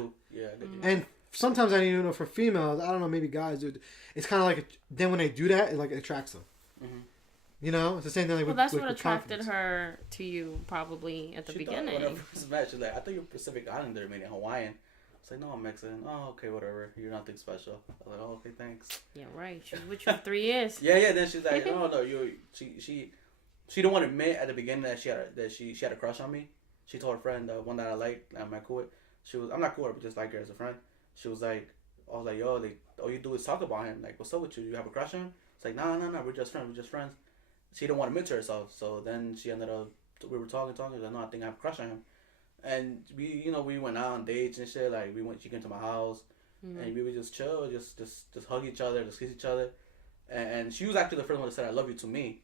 And sometimes I don't even know for females. I don't know. Maybe guys do. It's kind of like then when they do that, it attracts them. Mm-hmm. You know, it's the same thing. Like that's what attracted her to you probably at the beginning. When I first met, she's like, I thought you're Pacific Islander, meaning Hawaiian. It's like, no, I'm Mexican. Oh, okay, whatever. You're nothing special. I was like, oh, okay, thanks. Yeah, right. She was with you for 3 years. Yeah. Then she's like, oh no, she didn't want to admit at the beginning that she had a crush on me. She told her friend, one that I liked, I'm not cool with. I'm not cool with her, but just like her as a friend. She was like, I was like, yo, like, all you do is talk about him. Like, what's up with you? You have a crush on him? It's like, no, we're just friends. She didn't want to admit to herself, so then she ended up. We were talking. Like, no, I think I have a crush on him, and we went out on dates and shit. Like she came to my house, and we would just chill, just hug each other, just kiss each other, and she was actually the first one that said I love you to me,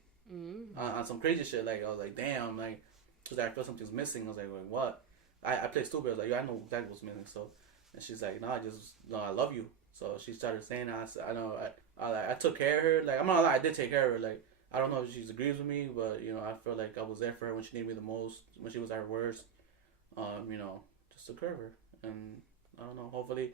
on some crazy shit. Like I was like, damn, like she was like, I feel something's missing. I was like what? I played stupid. I was like, yeah, I know exactly what's missing. So, and she's like, no, I love you. So she started saying that. I know I took care of her. Like I'm not gonna lie, I did take care of her. Like. I don't know if she agrees with me, but, I feel like I was there for her when she needed me the most, when she was at her worst, just took care of her. And, I don't know, hopefully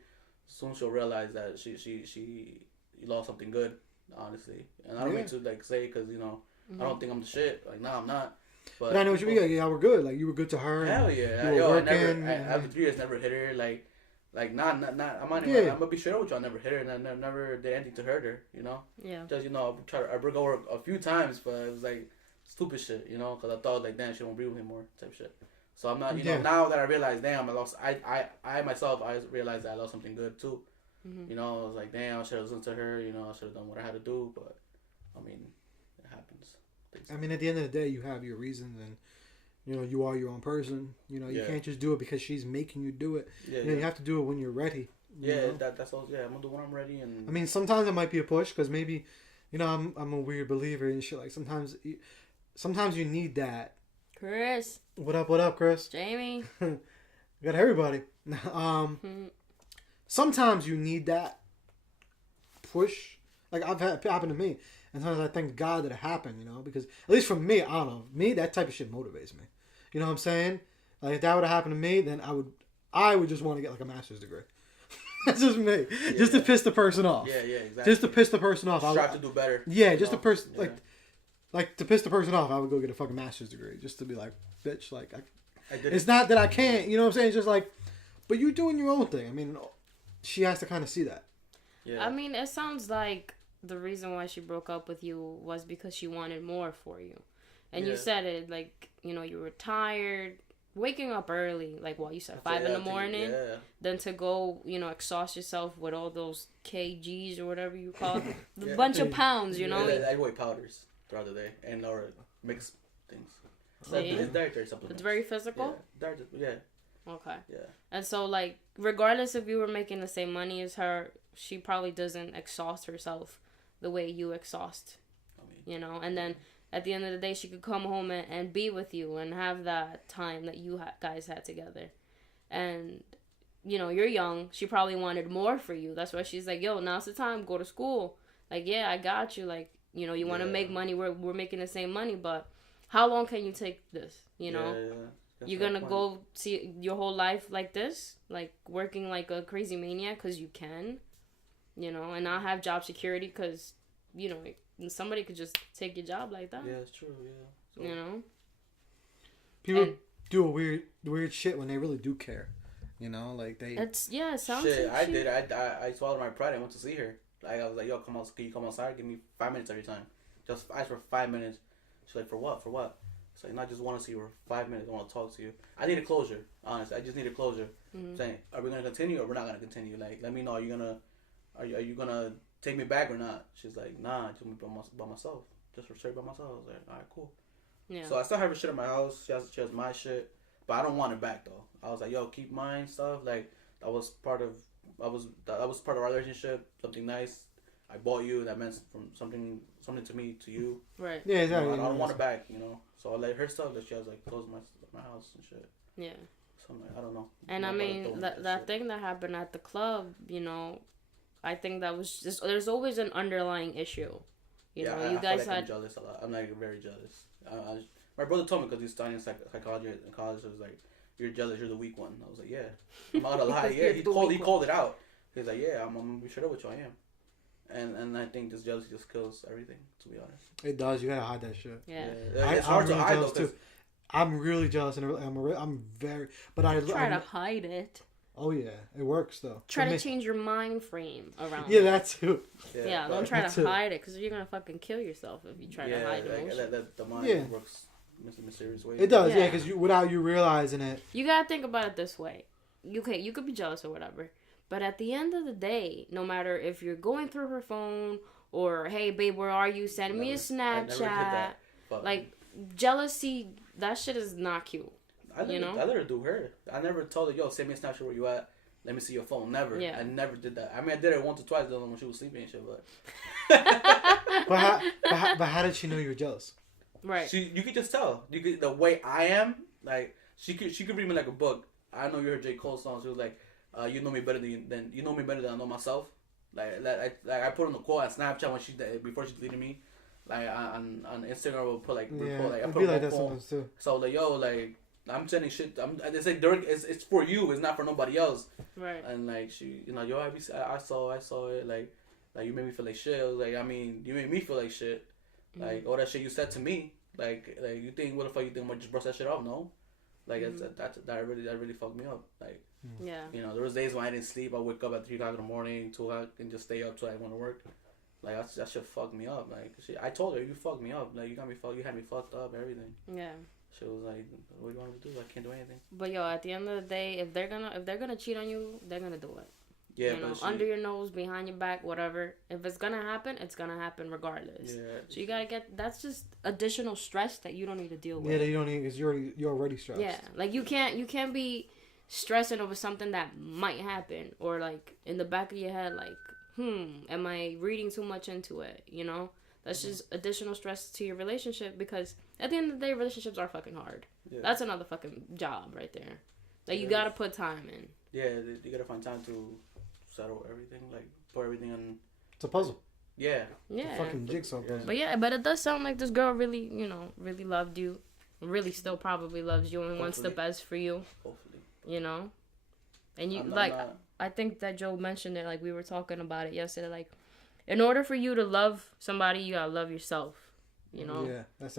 soon she'll realize that she lost something good, honestly. And I don't mean to, like, say, because, I don't think I'm the shit. Like, nah, I'm not. But I know what you mean. Like, yeah, we're good. Like, you were good to her. Hell yeah. You were working. After 3 years, never hit her. Like, not. I'm gonna be straight with you. I never hit her, and I never did anything to hurt her. Yeah. Just I broke over a few times, but it was like stupid shit. Because I thought like, damn, she won't be with him more type shit. So I'm not. Now that I realize, damn, I lost. I myself, I realized that I lost something good too. Mm-hmm. I was like, damn, I should have listened to her. I should have done what I had to do. But I mean, it happens. I mean, at the end of the day, you have your reasons and. You are your own person. You can't just do it because she's making you do it. You have to do it when you're ready. That's all. Yeah, I'm gonna do when I'm ready. And I mean, sometimes it might be a push because maybe, I'm a weird believer and shit. Like sometimes you need that. Chris. What up, Chris? Jamie. Got everybody. Sometimes you need that push. Like I've had it happen to me. And sometimes I thank God that it happened, because at least for me, I don't know, that type of shit motivates me. You know what I'm saying? Like if that would have happened to me, then I would just want to get like a master's degree. That's just me, just to piss the person off. Yeah, exactly. Just to piss the person off. Try to do better. Yeah, just to like to piss the person off. I would go get a fucking master's degree just to be like, bitch, like it's not that I can't. You know what I'm saying? It's just like, but you're doing your own thing. I mean, she has to kind of see that. Yeah. I mean, it sounds like. The reason why she broke up with you was because she wanted more for you. And you said it, like, you were tired, waking up early, like, you said 5 in the morning. Then to go, exhaust yourself with all those kgs or whatever you call it. A bunch of pounds, I weigh powders throughout the day and or mix things. So it's dietary supplements. It's very physical? Yeah. Okay. Yeah. And so, like, regardless if you were making the same money as her, she probably doesn't exhaust herself the way you exhaust, and then at the end of the day, she could come home and be with you and have that time that you guys had together. And, you're young. She probably wanted more for you. That's why she's like, yo, now's the time. Go to school. Like, yeah, I got you. Like, you want to make money. We're making the same money, but how long can you take this, You're going to go see your whole life like this? Like, working like a crazy maniac because you can? And not have job security because, somebody could just take your job like that. Yeah, it's true, yeah. So, People, do a weird shit when they really do care. You know, like they. It sounds shit. like Did. I swallowed my pride. I went to see her. Like I was like, yo, can you come outside? Give me 5 minutes every time. Just ask for 5 minutes. She's like, for what? For what? It's like, I just want to see you for 5 minutes. I want to talk to you. I need a closure. Honestly, I just need a closure. Mm-hmm. Saying, are we gonna continue or we're not gonna continue? Like, let me know. Are you gonna take me back or not? She's like, nah, just me by myself. Just for straight by myself. I was like, all right, cool. Yeah. So I still have her shit in my house. She has my shit, but I don't want it back though. I was like, yo, keep mine stuff. Like that was part of our relationship. Something nice. I bought you. That meant from something to me to you. Right. Yeah, exactly. You know, I don't want it back. You know. So I let her stuff that she has like close my house and shit. Yeah. So I'm like, I don't know. And I mean that thing that happened at the club. You know, I think that was just there's always an underlying issue. You know, you guys had. I'm jealous a lot. I'm like very jealous. My brother told me because he's studying psychology in college. So he was like, "You're jealous. You're the weak one." I was like, "Yeah, I'm not gonna lie. Yeah." He called it out. He's like, "Yeah, I'm gonna be straight up with you. I am." And I think this jealousy just kills everything. To be honest, it does. You gotta hide that shit. Yeah, it's hard to hide though. Too. I'm really jealous, and I'm very. But I try to hide it. Oh yeah, it works though. Try to change your mind frame around. Yeah, that too. Yeah, don't try to hide it because you're gonna fucking kill yourself if you try to hide it. The mind works in mysterious ways. It does, yeah, because without you realizing it. You gotta think about it this way. You could be jealous or whatever, but at the end of the day, no matter if you're going through her phone or hey babe, where are you? Send me a Snapchat. Like jealousy, that shit is not cute. I never do her. I never told her, yo, send me a Snapchat where you at. Let me see your phone. Never. Yeah. I never did that. I mean, I did it once or twice when she was sleeping and shit, but. but how did she know you were jealous? Right. You could just tell. The way I am, like she could read me like a book. I know you heard J. Cole song. She was like, you know me better than I know myself. Like I put on the quote on Snapchat before she deleted me. Like on Instagram, I would put like I put like that sometimes too. So like yo like. I'm sending shit. It's like it's for you. It's not for nobody else. Right. And like she, you know, yo, I saw it. Like you made me feel like shit. I was like, I mean, you made me feel like shit. Like all that shit you said to me. Like you think what the fuck you think I'm gonna just brush that shit off? No. Like that really fucked me up. Like yeah. You know, there was days when I didn't sleep. I wake up at 3 o'clock in the morning, 2 o'clock, and just stay up till I went to work. Like that shit fucked me up. Like I told her you fucked me up. Like you had me fucked up. Everything. Yeah. She was like, "What do you want me to do? I can't do anything." But yo, at the end of the day, if they're gonna cheat on you, they're gonna do it. Yeah, you know, under your nose, behind your back, whatever. If it's gonna happen, it's gonna happen regardless. Yeah. So you gotta that's just additional stress that you don't need to deal with. Yeah, that you don't need because you're already stressed. Yeah, like you can't be stressing over something that might happen or like in the back of your head, like, am I reading too much into it? You know. That's just additional stress to your relationship because at the end of the day, relationships are fucking hard. Yeah. That's another fucking job right there. Like, you gotta put time in. Yeah, you gotta find time to settle everything, like, put everything on. It's a puzzle. Yeah. Yeah. It's a fucking jigsaw puzzle. But it does sound like this girl really, really loved you. Really still probably loves you and wants the best for you. Hopefully. You know? And you, I think that Joe mentioned it, like, we were talking about it yesterday, like, in order for you to love somebody, you gotta love yourself. You know. Yeah, that's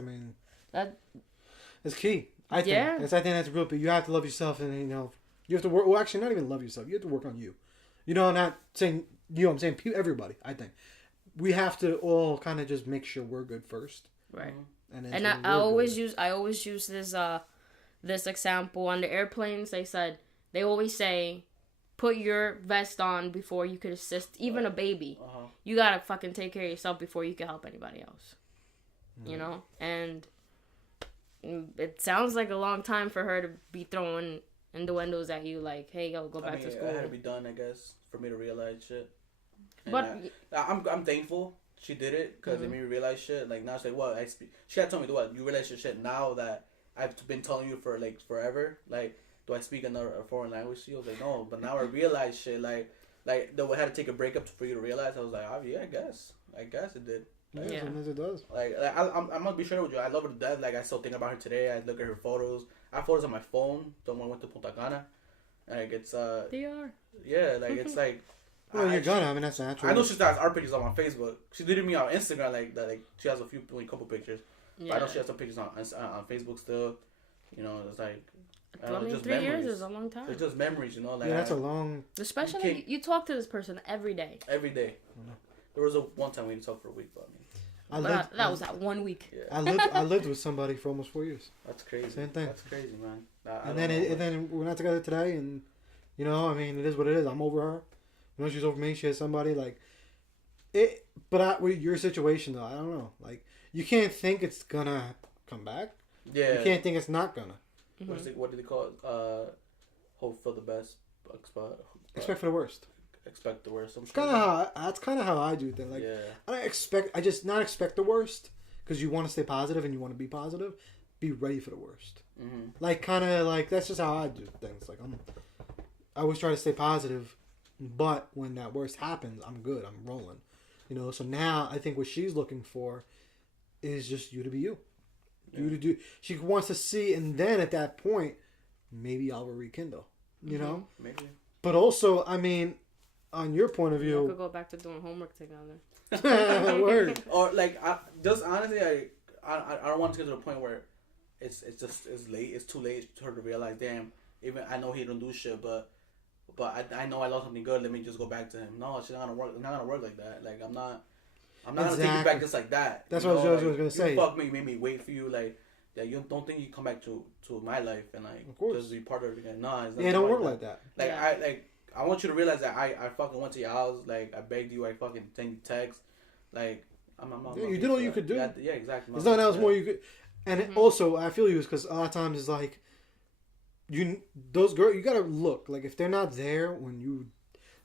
key. I think. Yeah. I think that's real. But you have to love yourself, and you have to work. Well, actually, not even love yourself. You have to work on you. You know, I'm not saying I'm saying everybody. I think we have to all kind of just make sure we're good first. Right. And I always use this example on the airplanes. They always say, put your vest on before you could assist even a baby. Uh-huh. You gotta fucking take care of yourself before you can help anybody else. You know? And it sounds like a long time for her to be throwing innuendos at you like, hey, yo, go back to school. I had to be done, I guess, for me to realize shit. And but I'm thankful she did it because it made me realize shit. Like, now she's like, what? She had told me, what? You realize your shit now that I've been telling you for, like, forever? Like, do I speak another foreign language to you? I was like, no, but now I realize shit. Like though I had to take a breakup for you to realize. I was like, yeah, I guess it did. Like, yeah, sometimes it does. Like I'm gonna be straight with you. I love her to death. Like, I still think about her today. I look at her photos. I have photos on my phone. Someone went to Punta Cana, and like it's They are. Yeah, like it's like. Well, you're gonna. I mean, that's natural. I know she still has art pictures on my Facebook. She deleted me on Instagram. Like she has a couple pictures. Yeah. But I know she has some pictures on Facebook still. You know, it's like. I mean, 3 years is a long time. It's just memories, you know. Like, yeah, that's a long. Especially you talk to this person every day. Every day. There was one time we didn't talk for a week, but that was that 1 week. Yeah. I lived with somebody for almost 4 years. That's crazy. Same thing. That's crazy, man. And then we're not together today, and you know, I mean, it is what it is. I'm over her. You know, she's over me. She has somebody like it. But with your situation though, I don't know. Like you can't think it's gonna come back. Yeah. You can't think it's not gonna. Mm-hmm. What did they call it? Hope for the best. Expect for the worst. Expect the worst. It's kind of that's kind of how I do things. Like I just not expect the worst because you want to stay positive and you want to be positive. Be ready for the worst. Mm-hmm. Like kind of like that's just how I do things. Like I always try to stay positive, but when that worst happens, I'm good. I'm rolling. You know. So now I think what she's looking for is just you to be you. You to do. She wants to see, and then at that point, maybe I'll rekindle. You know. Maybe. But also, I mean, on your point of view, we could go back to doing homework together. Word. Or like, just honestly, I don't want to get to the point where it's late. It's too late for her to realize. Damn, even I know he don't do shit, but I know I lost something good. Let me just go back to him. No, it's not gonna work. It's not gonna work like that. Like I'm not gonna take you back just like that. That's what I was gonna say. You fuck me, made me wait for you. Like, yeah, you don't think you come back to my life and like just be part of it again. No, it's not. Yeah, it don't work like that. Like I want you to realize that I fucking went to your house. Like I begged you. I fucking sent you texts. Like I'm yeah, you did all you could do. Yeah, exactly. There's nothing else more you could. And also, I feel you is because a lot of times it's like those girls. You gotta look like if they're not there when you.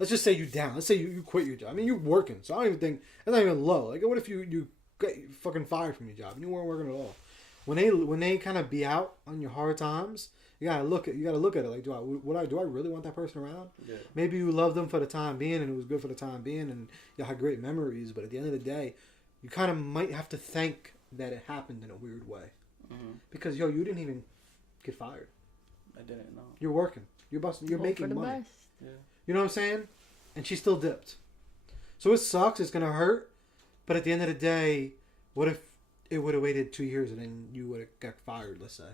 Let's just say you down. Let's say you quit your job. I mean, you're working, so I don't even think it's not even low. Like, what if you got fucking fired from your job and you weren't working at all? When they kind of be out on your hard times, you gotta look at it. Like, do I really want that person around? Yeah. Maybe you love them for the time being, and it was good for the time being, and you had great memories. But at the end of the day, you kind of might have to thank that it happened in a weird way, because you didn't even get fired. I didn't know. You're working. You're making money. Best. Yeah. You know what I'm saying? And she still dipped. So it sucks. It's gonna hurt. But at the end of the day, what if it would have waited 2 years and then you would have got fired? Let's say.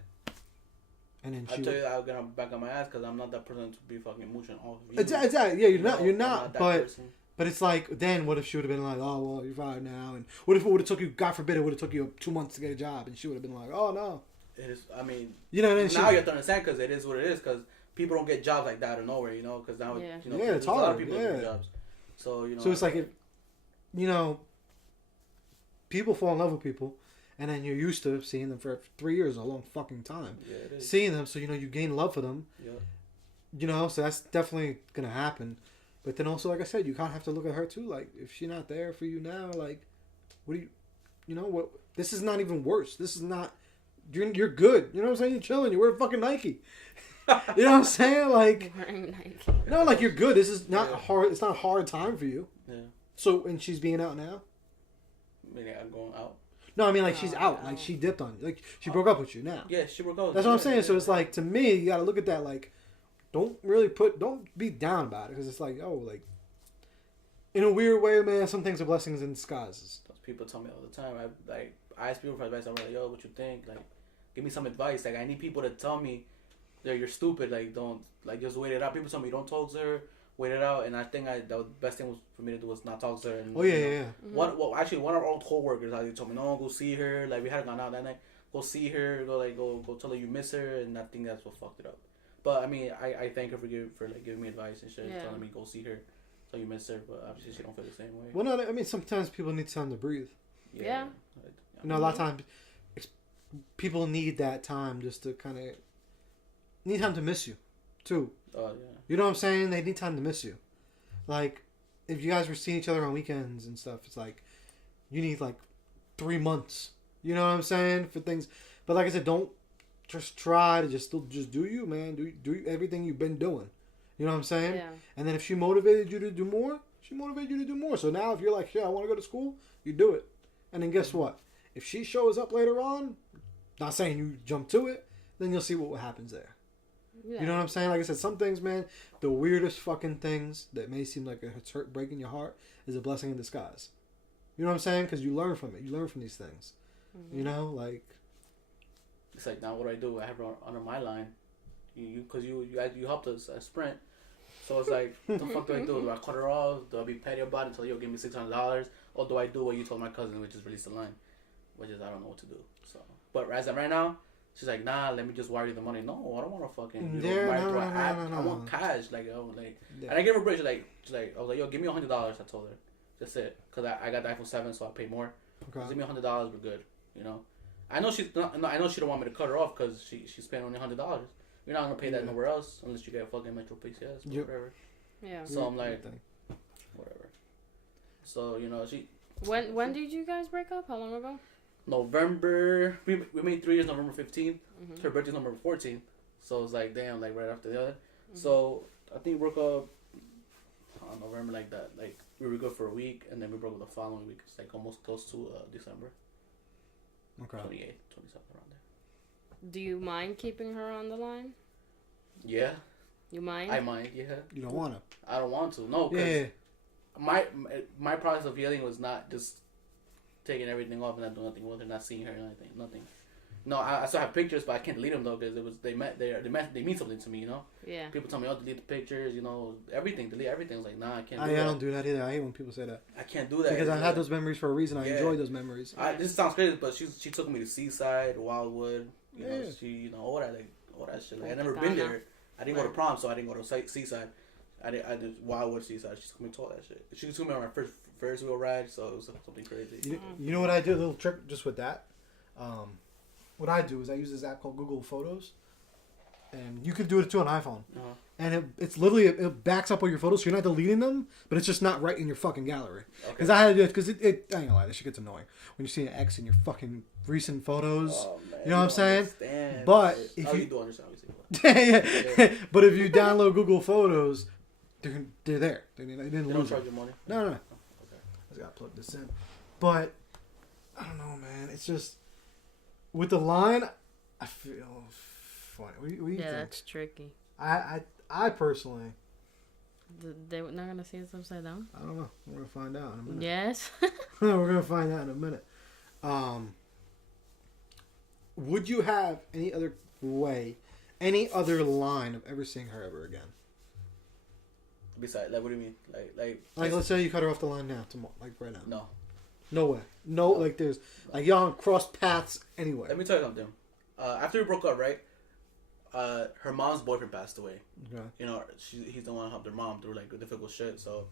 And then I tell you, I was gonna back on my ass because I'm not that person to be fucking mooching off of you. Exactly. Yeah, you're not. But person. but it's like then what if she would have been like, oh well, you're fired now, and what if it would have took you? God forbid, it would have took you 2 months to get a job, and she would have been like, oh no. It is. I mean, you know. Now you have to understand because it is what it is because. People don't get jobs like that out of nowhere, you know, because now, it's a lot hard. of people get jobs. So, So it's like, people fall in love with people, and then you're used to seeing them for 3 years, a long fucking time. Yeah, it is. Seeing them, so, you gain love for them. Yeah. So that's definitely going to happen. But then also, like I said, you kind of have to look at her, too. Like, if she's not there for you now, like, what do you, this is not even worse. This is not, you're good. You know what I'm saying? You're chilling. You wear fucking Nike. You know what I'm saying? Like, no, like you're good. This is not hard. It's not a hard time for you. Yeah. So, and she's being out now. Meaning I'm going out. No, I mean like she's out. Like she dipped on you. Like she broke up with you now. Yeah, she broke up. That's what I'm saying. So it's like to me, you got to look at that. Like, don't be down about it because it's like like in a weird way, man. Some things are blessings in disguises. Those people tell me all the time. I ask people for advice. I'm like, yo, what you think? Like, give me some advice. Like, I need people to tell me. You're stupid. Like, don't just wait it out. People tell me don't talk to her. Wait it out. And I think the best thing was for me to do was not talk to her. And, yeah. Actually, one of our old coworkers told me, no, go see her. Like we hadn't gone out that night. Go see her. Go tell her you miss her. And I think that's what fucked it up. But I mean, I thank her for giving me advice and shit, telling me go see her, so you miss her. But obviously, she don't feel the same way. Well, no, I mean sometimes people need time to breathe. Yeah. A lot of times people need that time just to kind of. Need time to miss you, too. Oh, yeah. You know what I'm saying? They need time to miss you. Like, if you guys were seeing each other on weekends and stuff, it's like, you need, 3 months. You know what I'm saying? For things. But like I said, don't just try to just do you, man. Do everything you've been doing. You know what I'm saying? Yeah. And then if she motivated you to do more, she motivated you to do more. So now if you're like, yeah, I want to go to school, you do it. And then guess what? If she shows up later on, not saying you jump to it, then you'll see what happens there. Yeah. You know what I'm saying? Like I said, some things, man, the weirdest fucking things that may seem like it's hurt, breaking your heart is a blessing in disguise. You know what I'm saying? Because you learn from it. You learn from these things. Mm-hmm. You know, like, It's like, now what do? I have her under my line. Because you helped us sprint. So it's like, what the fuck do I do? Do I cut her off? Do I be petty about it until you'll give me $600? Or do I do what you told my cousin, which is release the line? Which is, I don't know what to do. So, but as of right now, she's like, nah, let me just wire you the money. No, I don't want to fucking I want cash. Like, and I gave her a break. She's like, I was like, yo, give me $100. I told her. That's it. Because I got the iPhone 7, so I pay more. Okay. Just give me $100, we're good. You know? I know she's not, I know she don't want me to cut her off because she's paying only $100. You're not going to pay that nowhere else unless you get a fucking Metro PCS or whatever. Yeah. So I'm like, whatever. So, you know, she... When did you guys break up? How long ago? November... We made 3 years November 15th. Mm-hmm. Her birthday's November 14th. So it's like, damn, like right after the other. Mm-hmm. So I think we broke up on November like that. Like, we were good for a week, and then we broke up the following week. It's like almost close to December. Okay. 28th, 27th, around there. Do you mind keeping her on the line? Yeah. You mind? I mind, yeah. You don't want to? I don't want to, no. Cause my process of healing was not just taking everything off and not doing nothing with her, not seeing her or anything, nothing. No, I still have pictures, but I can't delete them though because they mean something to me, you know. Yeah. People tell me, "Oh, delete the pictures," you know, everything, delete everything. I was like, nah, I can't. I don't do that either. I hate when people say that. I can't do that because I had those memories for a reason. I enjoy those memories. This sounds crazy, but she took me to Seaside, Wildwood. You know, all that shit. Like, I never been there. I didn't go to prom, so I didn't go to Seaside. I did Wildwood, Seaside. She took me to all that shit. She took me on my first Ferris wheel ride, so it was something crazy. You know what I did? A little trick just with that. What I do is I use this app called Google Photos, and you could do it too on iPhone. Uh-huh. And it's literally it backs up all your photos, so you're not deleting them, but it's just not right in your fucking gallery. Because I had to do it because it I ain't gonna lie, this shit gets annoying when you see an X in your fucking recent photos. Oh, man, you know what I'm saying? Understand. But if you do understand, yeah. But if you download Google Photos, they're there. They didn't lose. Don't charge you money. No. Okay. I just gotta plug this in, but I don't know, man. It's just. With the line, I feel funny. What do you think? That's tricky. I personally... They're not going to see us upside down? I don't know. We're going to find out in a minute. Yes? We're going to find out in a minute. Would you have any other line of ever seeing her ever again? Besides, like, what do you mean? Like let's say you cut her off the line now, like right now. No. No way. No, like there's like y'all cross paths anyway. Let me tell you something. After we broke up, right? Her mom's boyfriend passed away. Okay. You know, he's the one who helped her mom through like difficult shit. So,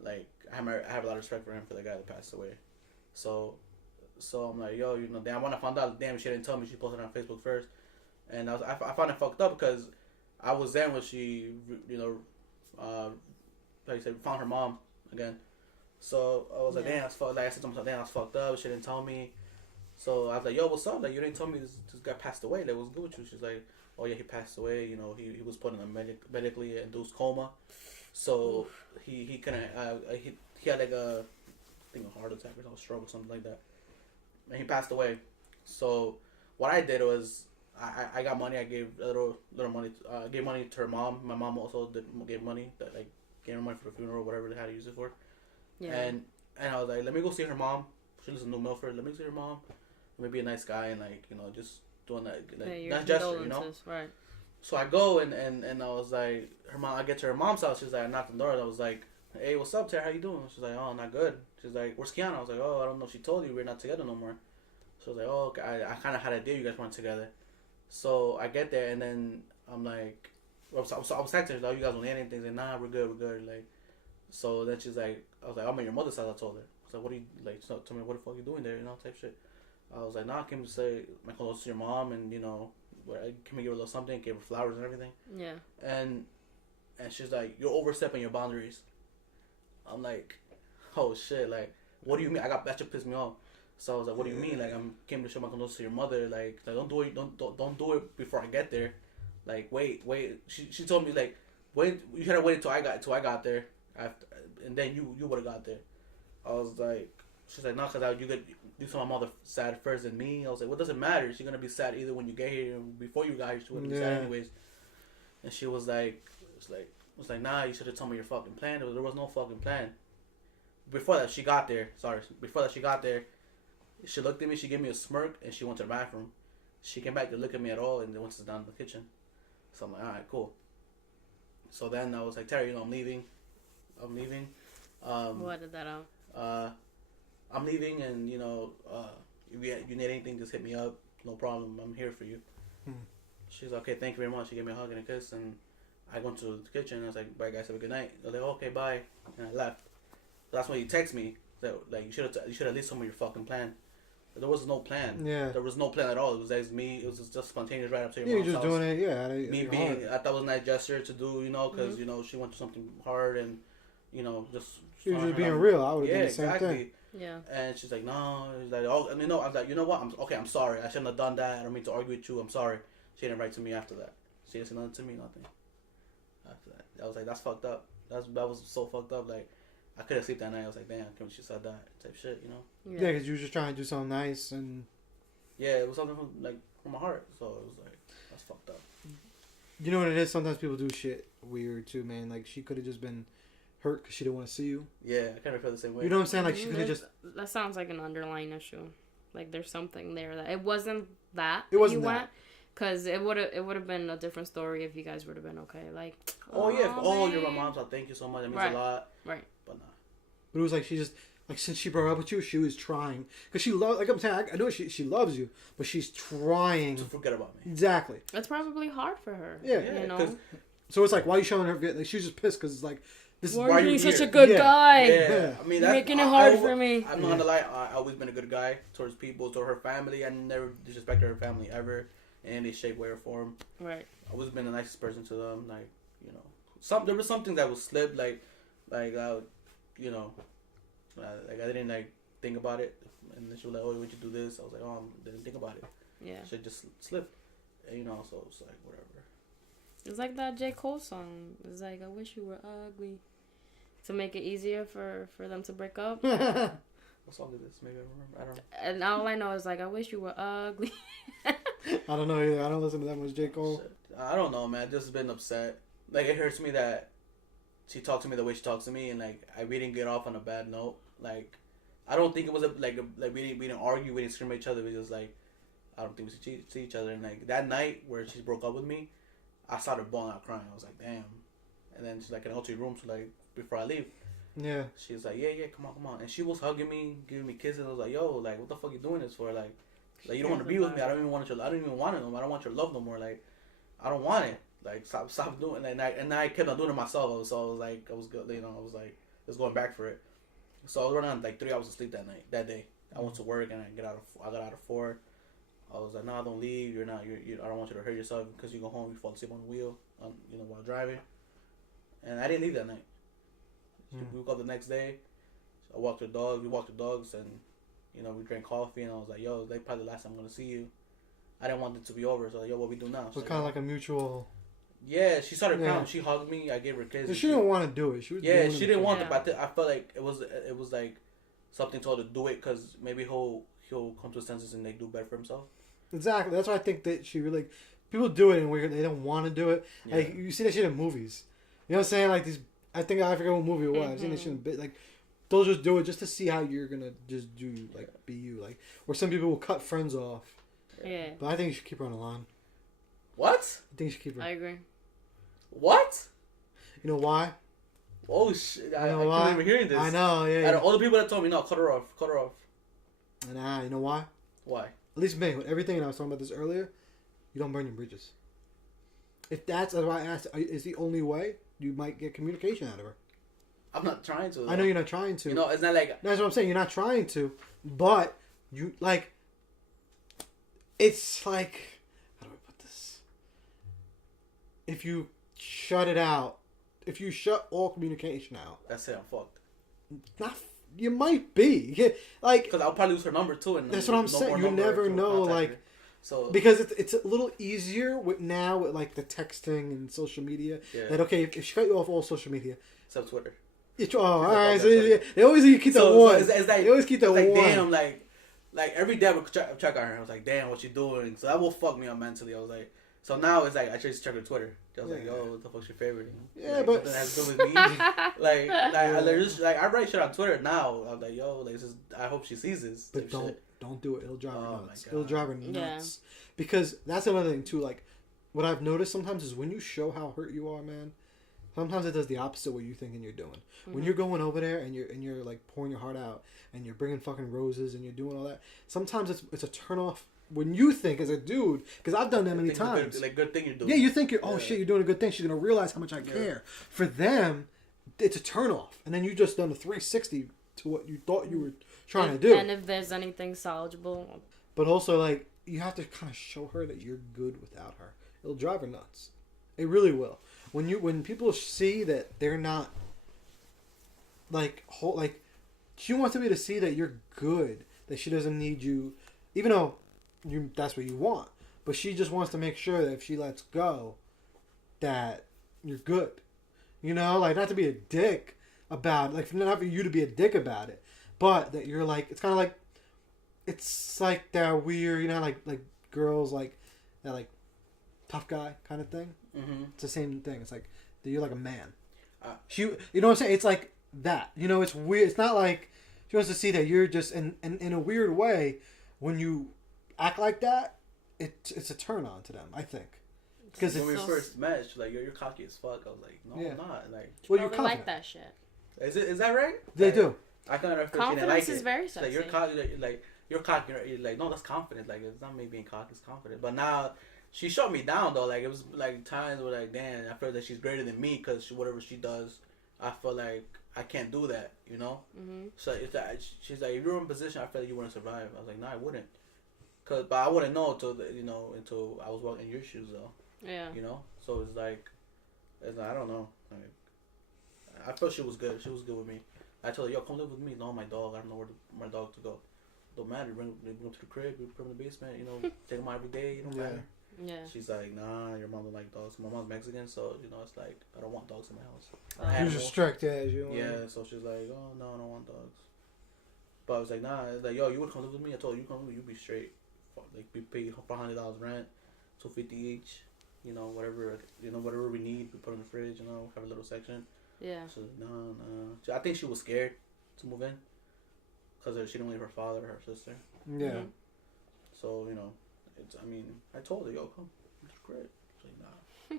like, I have a lot of respect for him for the guy that passed away. So I'm like, yo, you know, damn. When I found out, damn, she didn't tell me. She posted it on Facebook first, and I found it fucked up because I was there when she, you know, like you said, found her mom again. So I was like, damn, that's fucked. Like I said to myself, damn, that's fucked up. She didn't tell me. So I was like, yo, what's up? Like, you didn't tell me this guy passed away. Like, what's good with you? She's like, oh yeah, he passed away. You know, he was put in a medically induced coma. So he couldn't. He had like a heart attack or a stroke or something like that, and he passed away. So what I did was I got money. I gave a little money. Gave money to her mom. My mom also gave money. That like gave her money for the funeral, whatever they had to use it for. Yeah. And I was like, let me go see her mom. She lives in New Milford. Let me see her mom. Let me be a nice guy and like, you know, just doing that nice gesture, you know. Right. So I go and I was like, her mom. I get to her mom's house. She's like, I knocked on the door. I was like, hey, what's up, Tara? How you doing? She's like, oh, not good. She's like, where's Kiana? I was like, oh, I don't know. She told you we're not together no more. So I was like, oh, okay. I kind of had an idea you guys weren't together. So I get there and then I'm like, I was texting her, like, oh, you guys don't need anything. She's like, nah, we're good. Like, so then she's like, I was like, I'm at your mother's house. I told her. I was like, what are you like? So tell me what the fuck you doing there? You know, type shit. I was like, nah, I came to say my condolences to your mom, and you know, I came to give her a little something, gave her flowers and everything. Yeah. And she's like, you're overstepping your boundaries. I'm like, oh shit, like, what do you mean? That shit pissed me off. So I was like, what do you mean? Like, I'm came to show my condolences to your mother. Like don't do it before I get there. Like, wait. She told me like, wait, you had to wait until I got there. After, and then you would have got there. I was like, she's like, no, because you could do some of my mother sad first than me. I was like, well, it doesn't matter. She's gonna be sad either when you get here or before you got here. She wouldn't be sad anyways. And she was like, nah, you should have told me your fucking plan. There was no fucking plan. Before that, she got there. She looked at me. She gave me a smirk and she went to the bathroom. She came back to look at me at all, and then went to sit down in the kitchen. So I'm like, all right, cool. So then I was like, Terry, I'm leaving. What did that out? I'm leaving, and if you need anything, just hit me up. No problem. I'm here for you. She's like, okay, thank you very much. She gave me a hug and a kiss, and I went to the kitchen. I was like, bye guys, have a good night. They're like, okay, bye, and I left. That's when you text me that like you should at least tell me your fucking plan. There was no plan. Yeah. There was no plan at all. It was just me. It was just spontaneous right up to your You're mom's just house. doing it, yeah. Me being, I thought it was a nice gesture to do, because she went through something hard, and just. She was just being real. I would have yeah, done the same exactly. thing. Yeah. And she's like, no. She's like, oh, no. I was like, you know what? I'm sorry. I shouldn't have done that. I don't mean to argue with you. I'm sorry. She didn't write to me after that. She didn't say nothing to me. Nothing. After that, I was like, that's fucked up. That was so fucked up. Like, I couldn't sleep that night. I was like, damn, can't she said that type shit, Yeah, because you were just trying to do something nice and. Yeah, it was something from my heart. So it was like, that's fucked up. You know what it is? Sometimes people do shit weird too, man. Like, she could have just been hurt because she didn't want to see you. Yeah, I kind of feel the same way. You know what I'm saying? Like, she could have just. That sounds like an underlying issue. Like, there's something there that it wasn't that. It wasn't that. Because it would have been a different story if you guys would have been okay. Like, You're my mom, so thank you so much. It means a lot. Right. But nah. But it was like she just. Like, since she broke up with you, she was trying. Because she loves, like I'm saying, I know she loves you, but she's trying. To forget about me. Exactly. It's probably hard for her. Yeah. You know? So it's like, why are you showing her? Like, she was just pissed because it's like, this why is are you being such a good guy? Yeah. I mean, you're making it hard for me. I'm not gonna lie, I've always been a good guy towards people, toward her family. I never disrespected her family ever in any shape, way, or form. Right. I've always been the nicest person to them. Like, there was something that was slipped, like I didn't think about it, and then she was like, "Oh, would you do this?" I was like, "Oh, I didn't think about it." Yeah. She just slipped, and, so it's like whatever. It's like that J. Cole song. It's like, I wish you were ugly, to make it easier for them to break up. What song is this? Maybe I remember. I don't know. And all I know is like, I wish you were ugly. I don't know either. I don't listen to that much J. Cole. I don't know, man. I've just been upset. Like, it hurts me that she talked to me the way she talks to me, and we didn't get off on a bad note. Like, I don't think it was we didn't argue, we didn't scream at each other. We just I don't think we should see each other. And that night where she broke up with me, I started bawling out crying. I was like, damn. And then she's like, can I go to your room before I leave? Yeah. She was like, yeah, come on. And she was hugging me, giving me kisses. I was like, yo, what the fuck you doing this for? Like you don't want to be with me. I don't even want it no more. I don't want your love no more. Like, I don't want it. Like, stop doing it. And I kept on doing it myself. So I was like, I was good. I was like, just going back for it. So I was running on 3 hours of sleep that day. I went to work and I got out of 4. I was like, no, don't leave. You're not. I don't want you to hurt yourself because you go home, you fall asleep on the wheel, while driving. And I didn't leave that night. We woke up the next day. I walked the dog. We walked the dogs, and we drank coffee. And I was like, yo, that's probably the last time I'm gonna see you. I didn't want it to be over. So yo, what we do now? So it's kind of like a mutual. Yeah, she started crying. She hugged me. I gave her kisses. She didn't want to do it. She didn't want it. But I felt like it was like something told her to do it because maybe he'll come to his senses and do better for himself. Exactly. That's why I think that she really people do it and they don't want to do it. Yeah. Like, you see that shit in movies. You know what I'm saying? Like these. I think I forget what movie it was. I've seen that shit in a bit. Like, they'll just do it just to see how you're gonna just do be you. Like, or some people will cut friends off. Yeah. But I think you should keep her on the line. What? I think you should keep her. I agree. What? You know why? Oh shit! I couldn't remember hearing this. I know, yeah. Out of all the people that told me, no, cut her off. Nah, you know why? Why? At least me, with everything, and I was talking about this earlier, you don't burn your bridges. If that's why I asked, is the only way, you might get communication out of her. I'm not trying to. Though. I know you're not trying to. It's not like... That's what I'm saying, you're not trying to, but you, it's like, how do I put this? If you shut it out, if you shut all communication out... That's it, I'm fucked. You might be. Because I'll probably lose her number too. And that's what I'm saying. You never know, so because it's a little easier with the texting and social media. Yeah. That if she cut you off all social media, except Twitter. All right. So they always keep that one. They always keep that one. Damn, like every day I would check on her. I was like, damn, what you doing? So that will fuck me up mentally. I was like, So now it's like I just check her Twitter. I was like, yo, what the fuck's your favorite? Yeah, like, but that has to do with me. I write shit on Twitter now. I'm like, yo, like, this is, I hope she sees this. But shit. don't do it. It'll drive her Oh nuts. my It'll God. drive her nuts. Because that's another thing too. Like, what I've noticed sometimes is when you show how hurt you are, man. Sometimes it does the opposite of what you thinking you're doing. Mm-hmm. When you're going over there and you're like pouring your heart out and you're bringing fucking roses and you're doing all that. Sometimes it's a turn off. When you think as a dude, because I've done that many times. Good thing you're doing. Yeah, you think shit, you're doing a good thing. She's gonna realize how much I care. For them, it's a turn off, and then you just done a 360 to what you thought you were trying to do. And if there's anything salvageable, but also like you have to kind of show her that you're good without her. It'll drive her nuts. It really will. When people see that they're not like she wants to be to see that you're good, that she doesn't need you, even though. That's what you want, but she just wants to make sure that if she lets go, that you're good. You know, like not to be a dick about, like not for you to be a dick about it, but that you're like it's kind of like it's like that weird, you know, like girls like that like tough guy kind of thing. Mm-hmm. It's the same thing. It's like that you're like a man. You know what I'm saying? It's like that. You know, it's weird. It's not like she wants to see that you're just in a weird way when you act like that, it's a turn on to them, I think. Because when we first met, she's like, you're cocky as fuck. I was like, no, I'm not. Like, well, you're like that shit. Is that right? They do. I kind of confidence is very sexy. Like you're cocky, you're cocky. You're like, no, that's confident. Like it's not me being cocky, it's confident. But now she shut me down though. Like it was like times where like, damn, I feel that she's greater than me because whatever she does, I feel like I can't do that. You know. Mm-hmm. So it's like, she's like, if you were in a position, I feel like you wouldn't survive. I was like, no, I wouldn't. But I wouldn't know until I was walking in your shoes though. Yeah. You know, so it's like I don't know. I felt she was good. She was good with me. I told her, yo, come live with me. No, my dog. I don't know where my dog to go. Don't matter. Bring him to the crib. We put him in the basement. You know, take him out every day. You know, matter. Yeah. She's like, nah, your mom don't like dogs. My mom's Mexican, so you know, it's like I don't want dogs in my house. You're strict as you. Yeah. So she's like, oh no, I don't want dogs. But I was like, nah. It's like, yo, you would come live with me. I told her, you come live with me, you be straight. Like we pay $400 rent, $250 each. You know, whatever we need, we put in the fridge. You know, have a little section. Yeah. So no. I think she was scared to move in because she didn't leave her father or her sister. Yeah. Mm-hmm. So you know, I told her, yo, come, it's great. She's like, nah.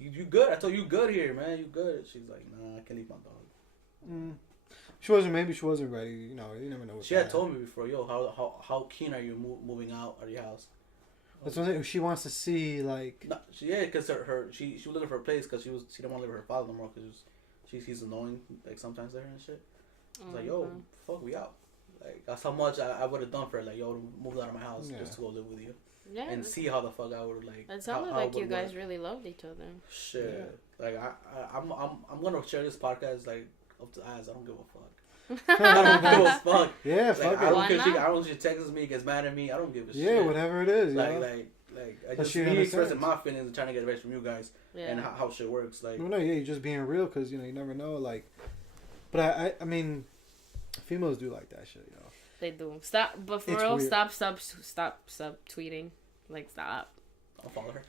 you good? I told you good here, man. You good? She's like, nah, I can't leave my dog. Mm. Maybe she wasn't ready. You know, you never know. She had told me before, yo, how keen are you moving out of your house? That's one thing. She wants to see like. No, because she was looking for a place because she didn't want to live with her father no more because he's annoying like sometimes there and shit. I was like, yo, fuck, we out. Like that's how much I would have done for her. Like, yo, move out of my house just to go live with you. Yeah. And see how the fuck I would like. It sounded like you guys really loved each other. Shit. Yeah. Like I'm gonna share this podcast like up to eyes. I don't give a fuck. I don't give a fuck. Yeah, like, fuck I don't it. I don't. She texts me, gets mad at me. I don't give a shit. Yeah, whatever it is. Like I just me expressing my feelings and trying to get advice from you guys and how shit works. Like, no, you're just being real because you never know. Like, but I mean, females do like that shit, They do. Stop, but for real, stop tweeting. Like, stop. I'll follow her.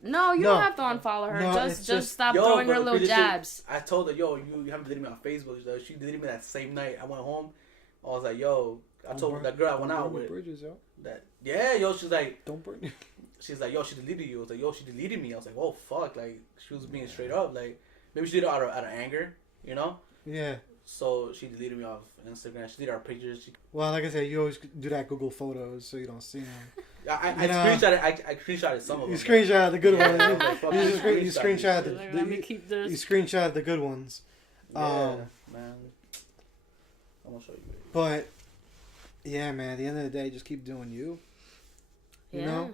No, you don't have to unfollow her. No, just stop throwing her little jabs. I told her, yo, you haven't deleted me on Facebook. She deleted me that same night. I went home. I was like, yo, I told that girl I went out with. Bridges, yo. She's like, don't burn. She's like, yo, she deleted you. I was like, yo, she deleted me. I was like, oh fuck, like she was being straight up. Like maybe she did it out of anger, you know? Yeah. So she deleted me off Instagram. She deleted our pictures. Well, like I said, you always do that Google Photos so you don't see them. I screenshotted some of them. You screenshot the good ones. You screenshot the good ones. Yeah, man. I'm gonna show you. But yeah, man. At the end of the day, just keep doing you. You know,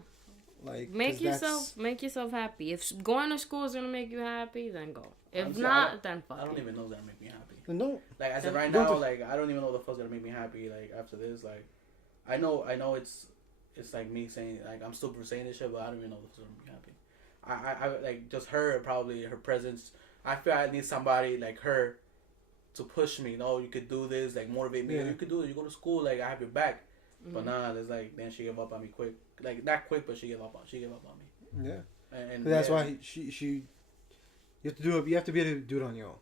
like make yourself happy. If going to school is gonna make you happy, then go. If not, then fuck. I don't even know if that'll make me happy. Then don't. Like as of right now, like I don't even know what the fuck's gonna make me happy. Like after this, like I know it's like me saying like I'm still saying this shit, but I don't even know what's gonna make me happy. I like just her probably her presence. I feel I need somebody like her to push me. No, you could do this. Like motivate me. Yeah. You could do it. You go to school. Like I have your back. Mm-hmm. But nah, there's like then she gave up on me quick. Like not quick, but she gave up on me. Yeah. And that's why she you have to do it. You have to be able to do it on your own.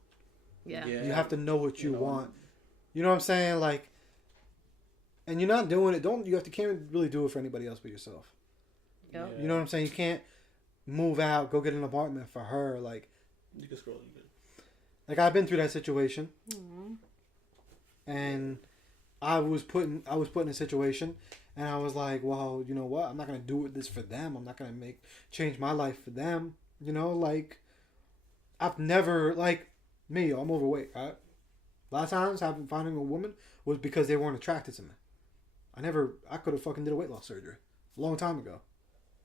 Yeah. You have to know what you want. You know what I'm saying? Like, and you're not doing it. Can't really do it for anybody else but yourself. Yep. You know what I'm saying? You can't move out, go get an apartment for her. Like, you can scroll. Like, I've been through that situation, Mm-hmm. and I was put in a situation, and I was like, well, you know what? I'm not gonna do this for them. I'm not gonna change my life for them. You know, like, I've never, like, me, I'm overweight, right? A lot of times finding a woman was because they weren't attracted to me. I could have fucking did a weight loss surgery a long time ago.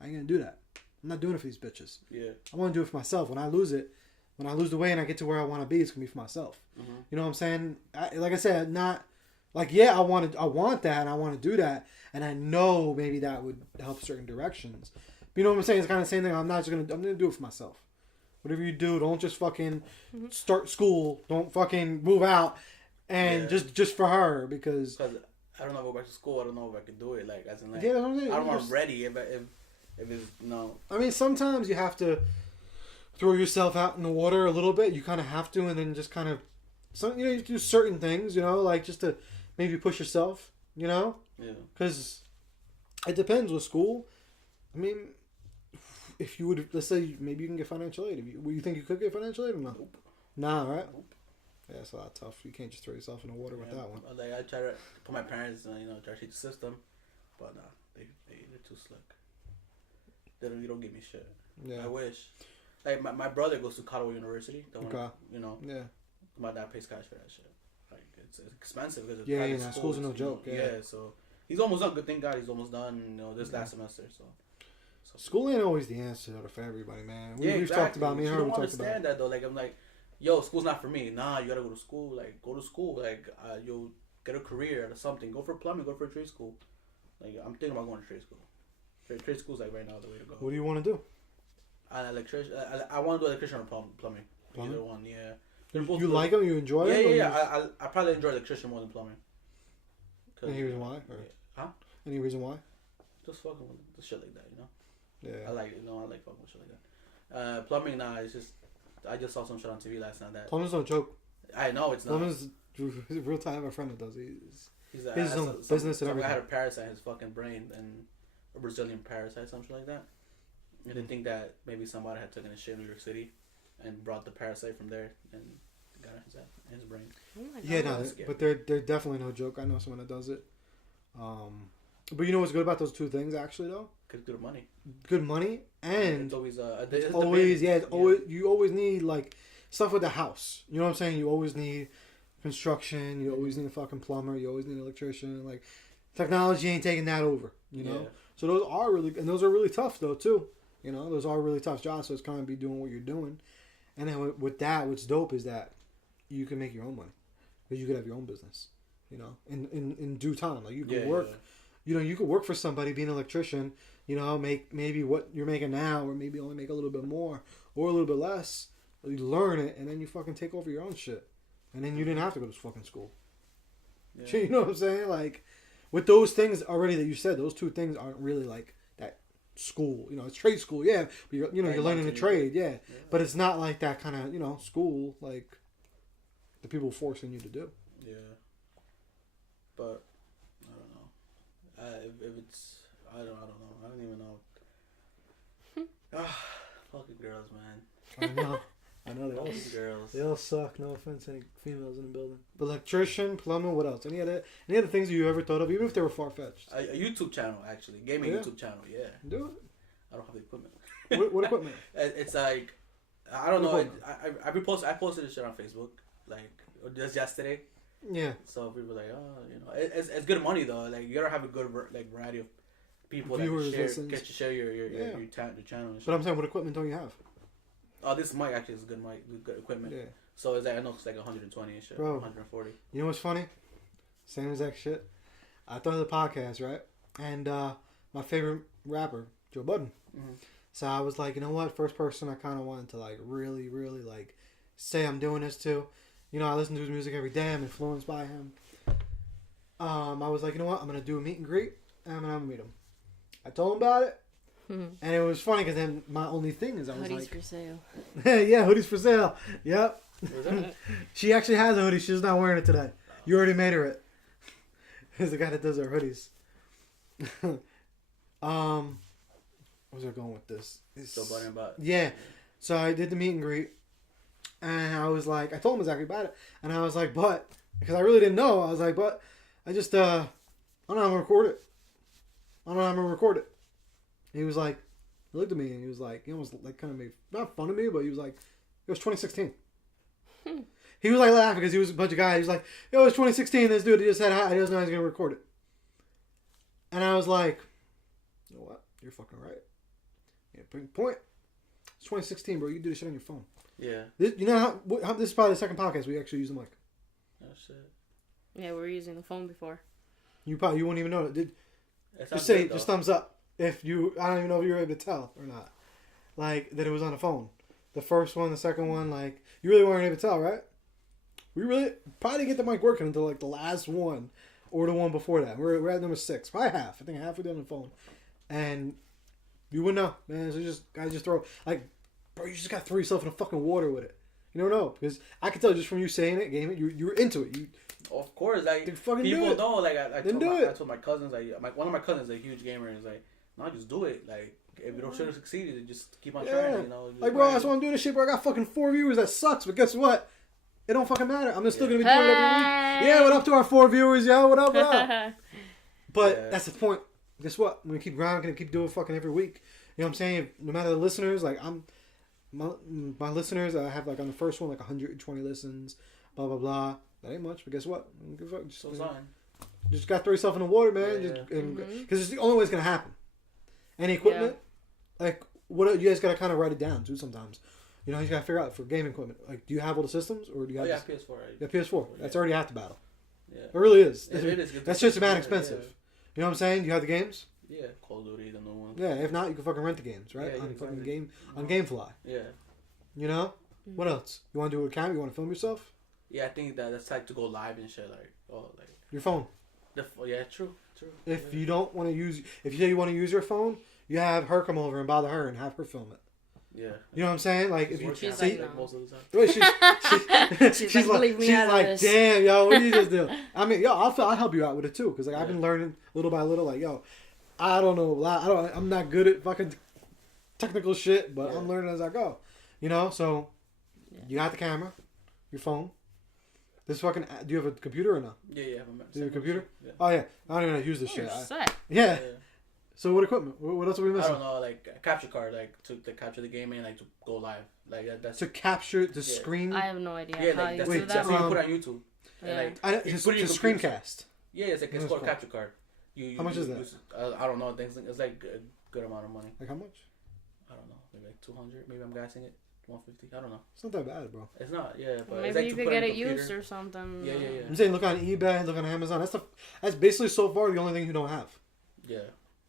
I ain't gonna do that. I'm not doing it for these bitches. Yeah. I want to do it for myself. When I lose the weight and I get to where I want to be, it's gonna be for myself. Mm-hmm. You know what I'm saying? Like I said, not like, yeah, I want that and I want to do that, and I know maybe that would help certain directions. But you know what I'm saying? It's kind of the same thing. I'm gonna do it for myself. Whatever you do, don't just fucking start school. Don't fucking move out, and just for her, because I don't know if I go back to school. I don't know if I can do it. Like, as in, like, yeah, I don't know if I'm ready. If it's no. I mean, sometimes you have to throw yourself out in the water a little bit. You kind of have to, and then just kind of you have to do certain things. You know, like just to maybe push yourself. You know, because it depends with school. I mean, if you would, let's say maybe you can get financial aid. You think you could get financial aid or not? Nope. Nah, right? Nope. Yeah, it's a lot tough. You can't just throw yourself in the water with that one. Like, I try to put my parents, try to teach the system, but nah, they're too slick. You don't give me shit. Yeah. I wish. Like, my brother goes to Colorado University. Yeah. My dad pays cash for that shit. Like, it's expensive because it's private schools. School's no joke. Yeah, so he's almost done. Good thing God, he's almost done. This last semester. So school ain't always the answer for everybody, man. We've talked about me and her. We talked about that though. Like, I'm like, yo, school's not for me. Nah, you gotta go to school. Like, go to school. Like, you'll get a career or something. Go for plumbing. Go for a trade school. Like, I'm thinking about going to trade school. Trade school's like right now the way to go. What do you want to do? Electrician. I want to do electrician or plumbing. Either one, yeah. You like them? You enjoy it? Yeah. I probably enjoy electrician more than plumbing. Any reason why? Huh? Any reason why? Just fucking with the shit like that, Yeah. I like fucking with shit like that. Plumbing, nah, it's just, I just saw some shit on TV last night that. Plumbing's no joke. I know it's not. Plumbing's real time. I have a friend that does it. He's his own business and everything. I had a parasite in his fucking brain, and a Brazilian parasite, something like that. And they think that maybe somebody had taken a shit in New York City and brought the parasite from there and got it in his brain. Oh but they're definitely no joke. I know someone that does it. But you know what's good about those two things, actually, though? Good money. Good money, and it's always always you always need like stuff with the house. You know what I'm saying? You always need construction. You always need a fucking plumber. You always need an electrician. Like, technology ain't taking that over. You know. Yeah. So those are really tough though too. You know, those are really tough jobs. So it's kind of be doing what you're doing, and then with that, what's dope is that you can make your own money, because you could have your own business. You know, in due time, like you could work. Yeah. You know, you could work for somebody, be an electrician. You know, make maybe what you're making now, or maybe only make a little bit more, or a little bit less. You learn it, and then you fucking take over your own shit, and then you didn't have to go to fucking school. Yeah. You know what I'm saying? Like, with those things already that you said, those two things aren't really like that school. You know, it's trade school, yeah. But you're learning a trade, yeah. But it's not like that kind of school like the people forcing you to do. Yeah. But I don't know. If it's I don't know. I don't even know. Fucking girls, man. I know they all girls. They all suck. No offense to any females in the building. But electrician, plumbing, what else? Any other things you ever thought of, even if they were far fetched? A YouTube channel, actually, gaming YouTube channel. Yeah. Do it. I don't have the equipment. What equipment? It's like I don't know. I posted this shit on Facebook like just yesterday. Yeah. So people were like, it's good money though. Like, you gotta have a good variety of people viewers, that get to share your channel and shit. But I'm saying, what equipment don't you have? Oh, this mic actually is good mic, good equipment. Yeah. So it's like, I know it's like 120 and shit. Bro, 140. You know what's funny? Same exact shit. I thought of the podcast, right? And my favorite rapper, Joe Budden. Mm-hmm. So I was like, you know what? First person I kind of wanted to like really, really like say I'm doing this to. You know, I listen to his music every day. I'm influenced by him. I was like, you know what? I'm gonna do a meet and greet, and I'm gonna meet him. I told him about it. And it was funny because then my only thing is I was Hoodies like, for sale. yeah, hoodies for sale. Yep. Was that? She actually has a hoodie. She's not wearing it today. You already made her it. He's the guy that does our hoodies. Where's I going with this? Still bugging about. Yeah. So I did the meet and greet, and I was like, I told him exactly about it, and I was like, but because I really didn't know, I was like, but I just I don't know how to record it. I don't know how to record it. And he was like, he looked at me and he was like, he almost like kind of made not fun of me, but he was like, it was 2016. He was like laughing because he was a bunch of guys. He was like, yo, it was 2016. This dude, he just said hi. He doesn't know he's gonna record it. And I was like, you know what? You're fucking right. Yeah, point. It's 2016, bro. You can do this shit on your phone. Yeah. This, you know how this is probably the second podcast we actually use the mic. Oh shit. Yeah, we were using the phone before. You wouldn't even know it. It Just sounds say good, just though. thumbs up if you. I don't even know if you were able to tell or not. Like that it was on the phone. The first one, the second one, like you really weren't able to tell, right? We really probably didn't get the mic working until like the last one or the one before that. We're at number 6, probably half. I think half we did on the phone, and you wouldn't know, man. So guys just throw like, bro, you just got to throw yourself in the fucking water with it. You don't know because I can tell just from you saying it, game it, you were into it. You Of course, like fucking do people it. know. Like I told my cousins, like one of my cousins is a huge gamer, and he's like, no, just do it. Like if you don't should have succeeded, then just keep on trying. You know, like bro, that's why I'm doing this shit, bro. I got fucking 4 viewers. That sucks, but guess what? It don't fucking matter. I'm still gonna be doing it every week. Yeah, what up to our 4 viewers, yo? What up, what up? But that's the point. Guess what? I'm gonna keep grinding. I'm gonna keep doing it fucking every week. You know what I'm saying? No matter the listeners, like my listeners, I have like on the first one like 120 listens. Blah blah blah. That ain't much, but guess what? Just got to throw yourself in the water, man. Because it's the only way it's gonna happen. Any equipment, like what you guys gotta kind of write it down too. Sometimes, you know, you gotta figure out for gaming equipment. Like, do you have all the systems, or do you have? PS4. Right? Yeah, PS4. That's already half the battle. Yeah, it really is. It is. That's just mad expensive. Yeah. You know what I'm saying? Do you have the games? Yeah, Call of Duty, the new one. Yeah, if not, you can fucking rent the games, right? Yeah, on exactly. fucking on GameFly. Yeah. You know? What else? You want to do it with a camera? You want to film yourself? Yeah, I think that's like to go live and shit, like your phone. Yeah, true. If you don't want to use, if you say you want to use your phone, you have her come over and bother her and have her film it. Yeah. You know what I'm saying? Like if you She's see, like, no. most of the She's time. she's like, leave me out of this. damn, yo, what did you just do? I mean, yo, I'll help you out with it too, because like I've been learning little by little. Like, yo, I don't know a lot. I'm not good at fucking technical shit, but I'm learning as I go. You know, so you got the camera, your phone. This fucking. Do you have a computer or no? Yeah. Do you have a computer? Yeah. Oh yeah, I don't even know how to use this shit. Set. Yeah. So what equipment? What else are we missing? I don't know, like a capture card, like to capture the game and like to go live, like that's to capture the screen. I have no idea yeah, how like you that's, do that's that. what you put on YouTube. Yeah. And, It's put it in a your computer. screencast. Yeah, it's called a capture card. How much is that? I don't know. It's like a good amount of money. Like how much? I don't know, maybe like 200. Maybe I'm guessing it. 150. I don't know. It's not that bad, bro. It's not. Yeah, but Maybe it's like you to could put get on it your used computer. or something. Yeah. I'm saying look on eBay, look on Amazon. That's basically so far the only thing you don't have. Yeah.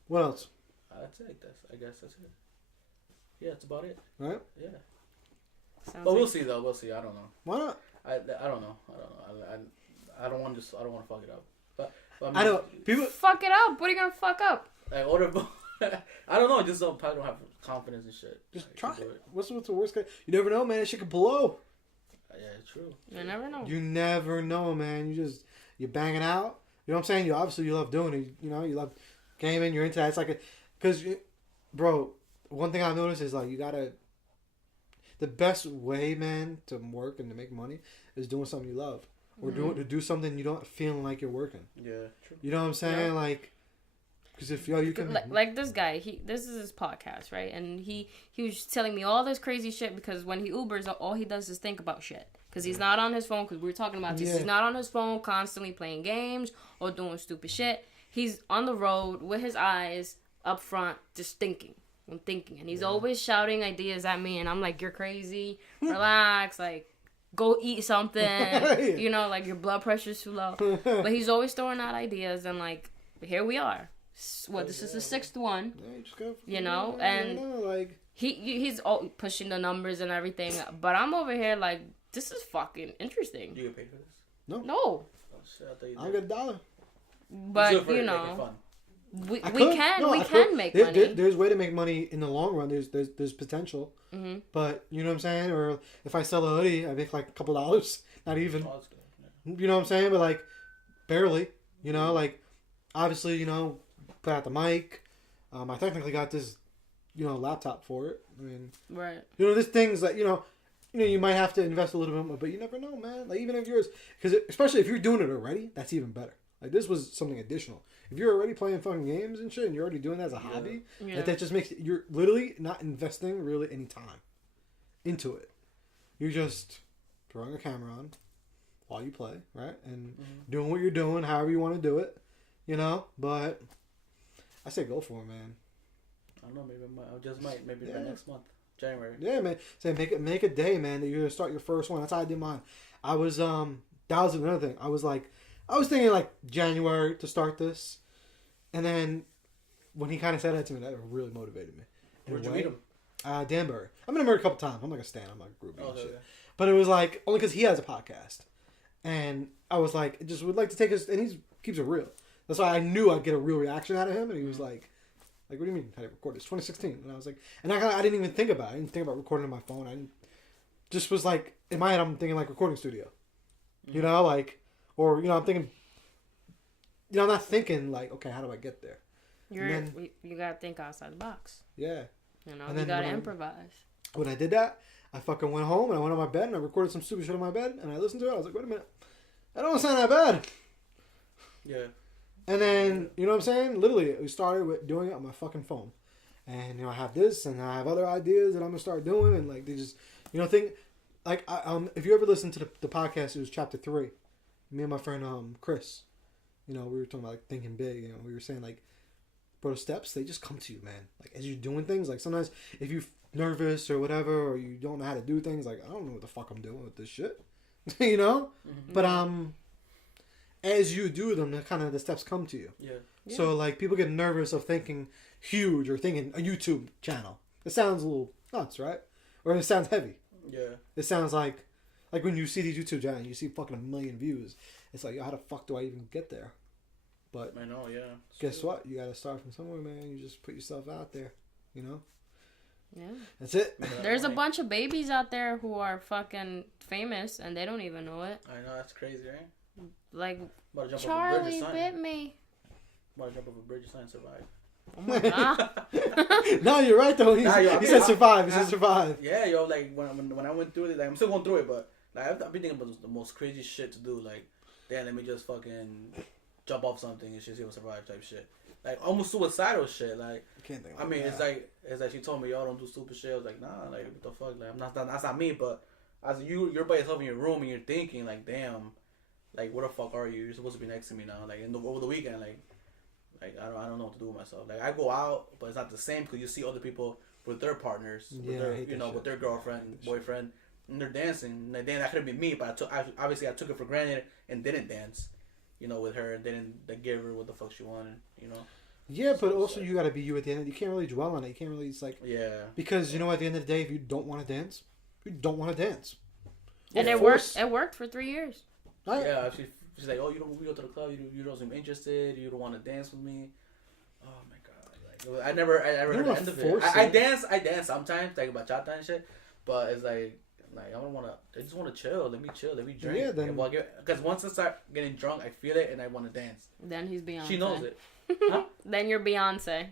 What else? That's it. I guess that's it. Yeah, that's about it. Right? Yeah. Sounds But we'll like- see though. We'll see. I don't know. Why not? I don't know. I don't want to fuck it up. But I know people. Fuck it up. What are you gonna fuck up? Like order. I don't know. Just probably don't have confidence and shit. Just like, try to do it. What's the worst case? You never know, man. That shit could blow. Yeah, true. You never know. You never know, man. You're banging out. You know what I'm saying? You obviously love doing it. You know, you love gaming. You're into that. It's like because, bro, one thing I've noticed is like you gotta. The best way, man, to work and to make money is doing something you love, or to do something you don't feeling like you're working. Yeah, true. You know what I'm saying? Yeah. Like, because if you can like this guy, this is his podcast, right? And he was telling me all this crazy shit because when he Ubers, all he does is think about shit. Because he's not on his phone, because we were talking about this. Yeah. He's not on his phone constantly playing games or doing stupid shit. He's on the road with his eyes up front, just thinking. I'm thinking. And he's always shouting ideas at me. And I'm like, you're crazy. Relax. Like, go eat something. You know, like your blood pressure's too low. But he's always throwing out ideas. And like, here we are. This is the 6th one. Yeah, you just go, You know, and like he's all pushing the numbers and everything. But I'm over here like, this is fucking interesting. Do you get paid for this? No. Oh shit! I thought you I'll get $1. But, It's good for you making know. fun. We can make money. There's way to make money in the long run. There's potential. Mm-hmm. But you know what I'm saying? Or if I sell a hoodie, I make like a couple dollars. Not even. Oh, that's good. Yeah. You know what I'm saying? But like barely. You know, like obviously, you know, put out the mic. I technically got this, you know, laptop for it. I mean, right. You know, there's things that you might have to invest a little bit more, but you never know, man. Like even if yours, because especially if you're doing it already, that's even better. Like this was something additional. If you're already playing fucking games and shit, and you're already doing that as a hobby, like that just makes you're literally not investing really any time into it. You're just throwing a camera on while you play, right, and doing what you're doing, however you want to do it, you know. But I say go for it, man. I don't know. Maybe by next month, January. Yeah, man. Say make a day, man, that you're gonna start your first one. That's how I did mine. I was that was another thing. I was thinking like January to start this, and then when he kind of said that to me, that really motivated me. Where'd you meet him? Danbury. I've been to Danbury a couple times. I'm like a stan. I'm like a groupie and shit. Okay. But it was like only because he has a podcast, and I was like, just would like to take his, and he keeps it real. That's why I knew I'd get a real reaction out of him, and he was like, what do you mean? How did I record this? 2016, and I was like, and I didn't even think about it. I didn't think about recording on my phone. Just was like in my head, I'm thinking like recording studio, you know, like, or you know, I'm thinking. You know, I'm not thinking like, okay, how do I get there? You gotta think outside the box. Yeah. You know, you gotta improvise. When I did that, I fucking went home and I went on my bed and I recorded some stupid shit on my bed and I listened to it. I was like, wait a minute, that don't sound that bad. Yeah. And then, you know what I'm saying? Literally, we started with doing it on my fucking phone. And, you know, I have this and I have other ideas that I'm gonna start doing and like they just, you know, like, if you ever listen to the podcast, it was chapter 3. Me and my friend, Chris. You know, we were talking about like thinking big. You know, we were saying like, bro, the steps, they just come to you, man. Like as you're doing things, like sometimes if you're nervous or whatever, or you don't know how to do things, like I don't know what the fuck I'm doing with this shit, you know. Mm-hmm. But as you do them, the steps come to you. Yeah. So like people get nervous of thinking huge or thinking a YouTube channel. It sounds a little nuts, right? Or it sounds heavy. Yeah. It sounds like when you see these YouTube channels, you see fucking 1 million views. It's like, how the fuck do I even get there? But I know, yeah. Guess what? You gotta start from somewhere, man. You just put yourself out there, you know? Yeah. That's it. There's a bunch of babies out there who are fucking famous and they don't even know it. I know, that's crazy, right? Like, Charlie bit me. Want to jump off a bridge and survive. Oh my god. No, you're right though. He said survive. He said survive. Yeah, yo, like when I went through it, like I'm still going through it, but like I've been thinking about the most crazy shit to do. Like, damn, let me just fucking jump off something and shit, see if I survive type shit. Like almost suicidal shit. Like, I can't think. I mean, it's like she told me, y'all don't do stupid shit. I was like, nah, like what the fuck? Like that's not me. But as you're by yourself in your room and you're thinking like, damn, like where the fuck are you? You're supposed to be next to me now. Like over the weekend, like I don't know what to do with myself. Like I go out, but it's not the same because you see other people with their partners, with their with their girlfriend, boyfriend, and they're dancing. And then that could have been me, but I took it for granted and didn't dance, you know, with her and didn't give her what the fuck she wanted, you know. Yeah, but also you gotta be you at the end. You can't really dwell on it. You can't really. It's like because you know at the end of the day, if you don't want to dance, you don't want to dance. And it worked. It worked for 3 years. Right? Yeah, she's like, oh, we go to the club. You don't seem interested. You don't want to dance with me. Oh my god! Like I never heard the end of it. I dance sometimes, like bachata and shit. But it's like I don't want to. I just want to chill. Let me chill. Let me drink. Yeah, then because once I start getting drunk, I feel it and I want to dance. Then he's Beyonce. She knows it. Huh? Then you're Beyonce.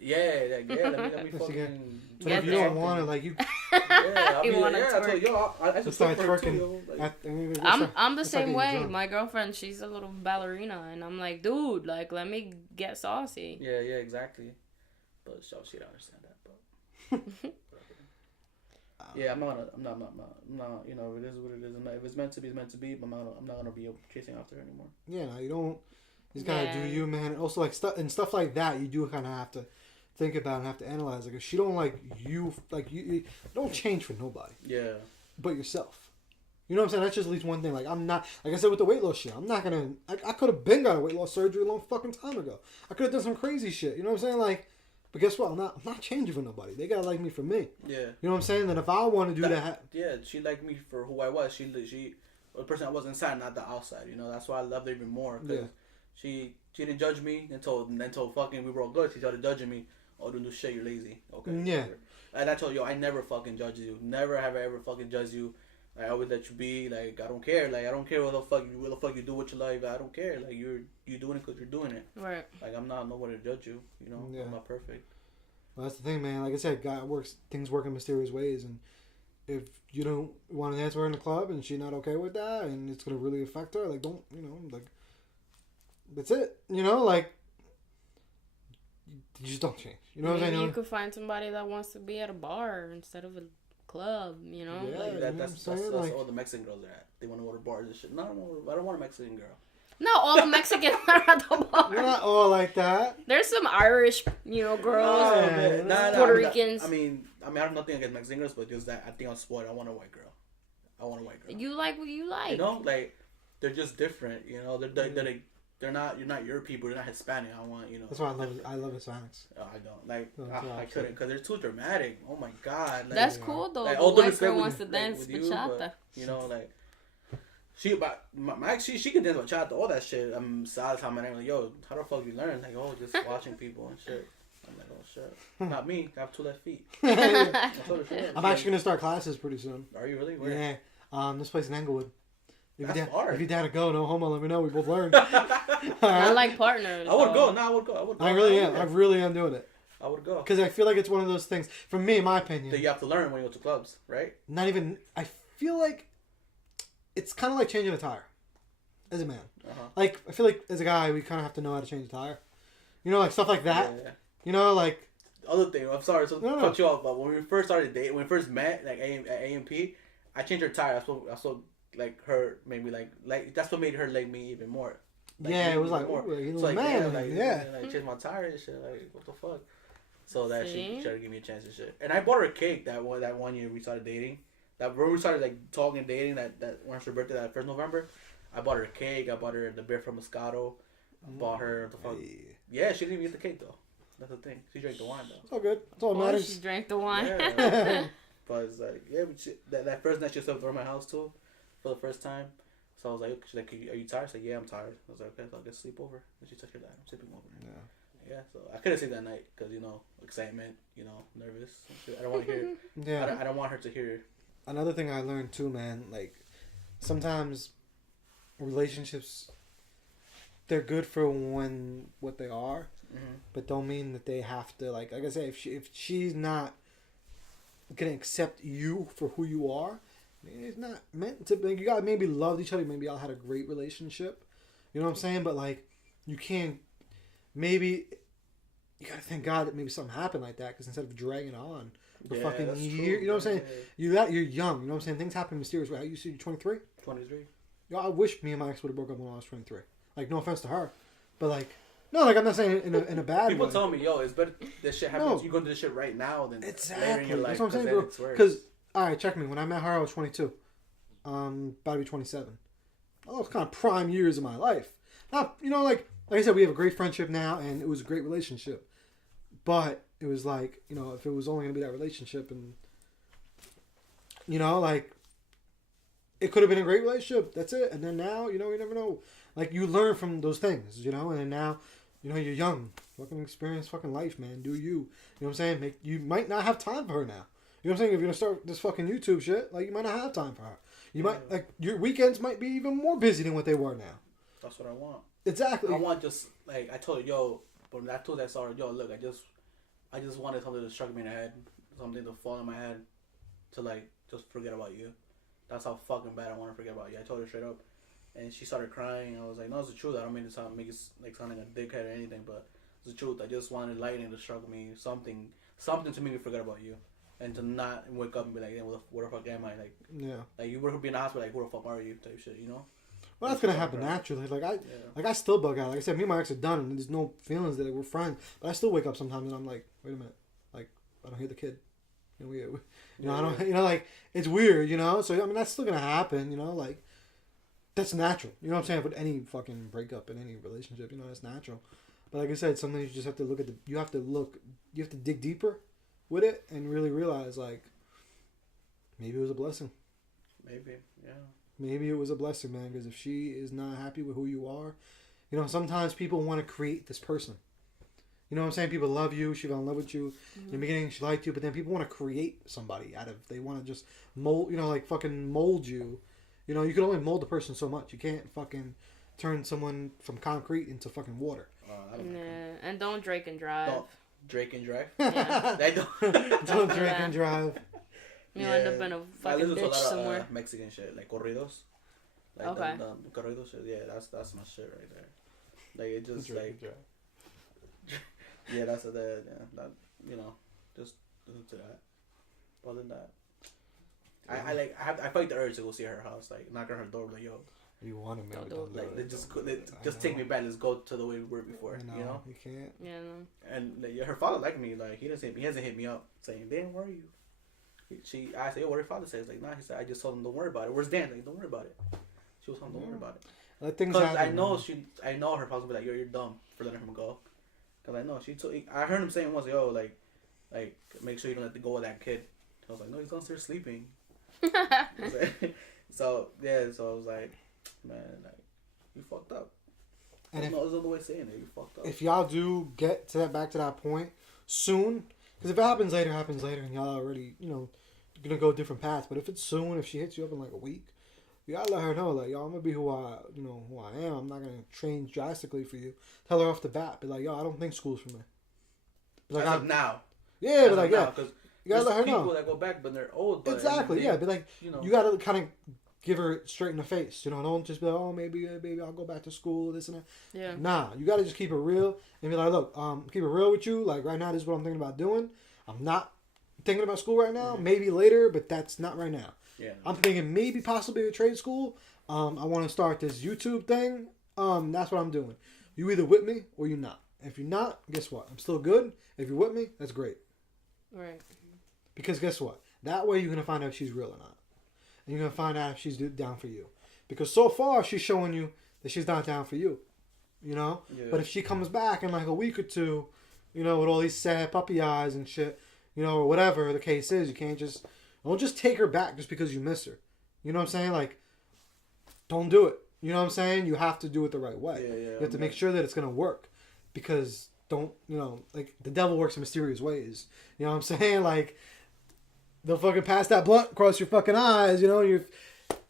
Yeah. Let me fucking. But if you don't want it, like you. Yeah, I told you, I just start twerking. I'm the same way. My girlfriend, she's a little ballerina, and I'm like, dude, like, let me get saucy. Yeah, exactly. But she don't understand that. But yeah, I'm not. You know, it is what it is. If it's meant to be, it's meant to be. But I'm not gonna be chasing after her anymore. Yeah, no, you don't. You just gotta do you, man. Also, like stuff like that, you do kind of have to think about and have to analyze. Like, if she don't like you don't change for nobody. Yeah. But yourself. You know what I'm saying? That's just at least one thing. Like, I'm not, like I said with the weight loss shit, I'm not gonna. I could have been got a weight loss surgery a long fucking time ago. I could have done some crazy shit. You know what I'm saying? Like, but guess what? I'm not changing for nobody. They gotta like me for me. Yeah. You know what I'm saying? Then if I want to do that. Yeah, she liked me for who I was. She the person I was inside, not the outside. You know, that's why I loved her even more. Cause she She didn't judge me until fucking we were all good. She started judging me. Oh, don't do shit. You're lazy. Okay. Yeah. Whatever. And I told you, I never fucking judge you. Never have I ever fucking judged you. I always let you be. Like, I don't care. Like, I don't care what the fuck you do with your life. I don't care. Like, you're doing it because you're doing it. Right. Like, I'm not nobody to judge you. You know, I'm not perfect. Well, that's the thing, man. Like I said, things work in mysterious ways, and if you don't want to dance with her in the club and she's not okay with that, and it's gonna really affect her, like don't, like that's it. Like you just don't change. You know what I'm saying? You could find somebody that wants to be at a bar instead of a club. Yeah, like that's all the Mexican girls are at. They want to go to bars and shit. No, I don't want a Mexican girl. Not all the Mexicans are at the bar. They're not all like that. There's some Irish, girls, Puerto Ricans. I mean, I have nothing against Mexican girls, but just that I think I'm spoiled. I want a white girl. You like what you like. Like they're just different. They're not. You're not your people. You're not Hispanic. I want. That's why I love Hispanics. Oh, I don't like. I couldn't because they're too dramatic. Oh my god. Like, that's cool though. Like, the white girl wants to dance bachata. Like. She can dance bachata, all that shit. I'm sad time and I'm like, yo, how the fuck you learn? Like, oh, just watching people and shit. I'm like, oh shit, not me. I have 2 left feet. I'm actually gonna start classes pretty soon. Are you really? Where? Yeah, this place in Englewood. If you're down to go, no homo, let me know. We both learn. I like partners. I would go. No, I would go. I really am. I really am doing it. I would go because I feel like it's one of those things. For me, in my opinion, that you have to learn when you go to clubs, right? Not even. I feel like. It's kind of like changing a tire, as a man. Like, I feel like as a guy, we kind of have to know how to change a tire. Like stuff like that. Yeah. Like... The other thing, I'm sorry to cut you off, but when we first started dating, when we first met, like, at AMP, I changed her tire. I saw like, her, maybe, like, that's what made her like me even more. Like, yeah, it was like, more. So like, man, like, change my tire and shit, like, what the fuck? So that she tried to give me a chance and shit. And I bought her a cake that one year we started dating. That when we started like talking and dating, that when her birthday, that first November, I bought her a cake. I bought her the beer from Moscato. I bought her the fuck. Yeah, she didn't even get the cake though. That's the thing. She drank the wine though. It's all good. It's all matters. She drank the wine. Yeah, but it's like that first night she slept over my house too, for the first time. So I was like, she's like, are you tired? I said, yeah, I'm tired. I was like, okay, so I'll get sleep over. And she took her dad. I'm sleeping over. Yeah, so I couldn't sleep that night because excitement, nervous. I don't want to hear. I don't want her to hear. Another thing I learned too, man, like sometimes relationships, they're good for what they are, but don't mean that they have to, like I said, if she's not gonna accept you for who you are, it's not meant to. Like, you gotta maybe love each other. Maybe y'all had a great relationship, you know what I'm saying? But like, you can't. Maybe you gotta thank God that maybe something happened like that, because instead of dragging on. For fucking year, you know what I'm saying? Yeah. You're young, you know what I'm saying? Things happen in mysterious ways. You see, you're 23? 23. Yo, I wish me and my ex would have broke up when I was 23. Like, no offense to her, but like, no, like I'm not saying in a bad People way. tell me, yo, it's better this shit happens. You go into this shit right now than later in your life. That's what I'm saying, bro. Because alright, check me. When I met her, I was 22. About to be 27. That was kind of prime years of my life. Not, like I said, we have a great friendship now, and it was a great relationship. But it was like, if it was only going to be that relationship and, like, it could have been a great relationship. That's it. And then now, you never know. Like, you learn from those things, and then now, you're young. Fucking experience fucking life, man. Do you. You know what I'm saying? You might not have time for her now. You know what I'm saying? If you're going to start this fucking YouTube shit, like, you might not have time for her. You might, like, your weekends might be even more busy than what they were now. That's what I want. Exactly. I want just, like, I told her, yo, but I told that sorry, yo, look, I just wanted something to strike me in the head, something to fall in my head, to like just forget about you. That's how fucking bad I want to forget about you. I told her straight up, and she started crying. I was like, no, it's the truth. I don't mean to sound like a dickhead or anything, but it's the truth. I just wanted lightning to strike me, something to make me forget about you, and to not wake up and be like, where the fuck am I? Like, like you would be in the hospital, like, who the fuck are you? Type shit, Well, that's gonna happen naturally. Like I still bug out. Like I said, me and my ex are done, and there's no feelings that we're friends. But I still wake up sometimes, and I'm like, wait a minute, like I don't hear the kid. I don't. Like it's weird. So I mean, that's still gonna happen. Like that's natural. You know what I'm saying? With any fucking breakup in any relationship, that's natural. But like I said, sometimes you just have to look at you have to dig deeper with it and really realize like maybe it was a blessing. Maybe, yeah. Maybe it was a blessing, man, because if she is not happy with who you are, You know, sometimes people want to create this person. You know what I'm saying? People love you. She fell in love with you. In the beginning, she liked you. But then people want to create somebody out of... They want to just mold... You know, like fucking mold you. You know, you can only mold a person so much. You can't fucking turn someone from concrete into fucking water. And don't drink and drive. Don't drink and drive? Yeah. Don't drink and drive. You'll end up in a fucking ditch somewhere. Mexican shit, like corridos. Like Okay. the corridos shit, yeah, that's my shit right there. Like it just like... Yeah, that's that. You know, just listen to that. Other than that, I fight the urge to go see her house, like knock on her door, like yo. You want to make Don't Like they just take me back. Let's go to the way we were before. You know, you can't. Yeah. No. And like, her father liked me. Like he hasn't hit me up saying, "Dan, where are you?" I said, "Yo, what did your father say?" He's like, "Nah." He said, "I just told him don't worry about it." Where's Dan? Like, don't worry about it. She was telling him, "Don't worry about it." Because I know her father will be like, "You're dumb for letting him go." Because I know I heard him saying once, "Yo, like make sure you don't let go of that kid." I was like, "No, he's downstairs sleeping." So I was like, man, like you fucked up. And there's no other way of saying it. You fucked up. If y'all do get to back to that point soon, because if it happens later, and y'all already, you know, gonna go different paths. But if it's soon, if she hits you up in like a week, you gotta let her know, like, yo, I'm gonna be who I am. I'm not gonna change drastically for you. Tell her off the bat, be like, yo, I don't think school's for me. Like, as of now. Yeah, but like, yeah, because you gotta let her know. People that go back, but they're old. But exactly, yeah, but like, you know, you gotta kind of give her straight in the face. You know, don't just be like, oh, maybe I'll go back to school, this and that. Yeah. Nah, you gotta just keep it real and be like, look, keep it real with you. Like right now, this is what I'm thinking about doing. I'm not thinking about school right now. Maybe later, but that's not right now. Yeah. I'm thinking maybe possibly a trade school. I want to start this YouTube thing. That's what I'm doing. You either with me or you're not. If you're not, guess what? I'm still good. If you're with me, that's great. Right. Because guess what? That way you're going to find out if she's real or not. And you're going to find out if she's down for you. Because so far, she's showing you that she's not down for you. You know? Yeah. But if she comes back in like a week or two, you know, with all these sad puppy eyes and shit, you know, or whatever the case is, don't just take her back just because you miss her. You know what I'm saying? Like, don't do it. You know what I'm saying? You have to do it the right way. Yeah, you have to make sure that it's going to work. Because like, the devil works in mysterious ways. You know what I'm saying? Like, they'll fucking pass that blunt across your fucking eyes, you know,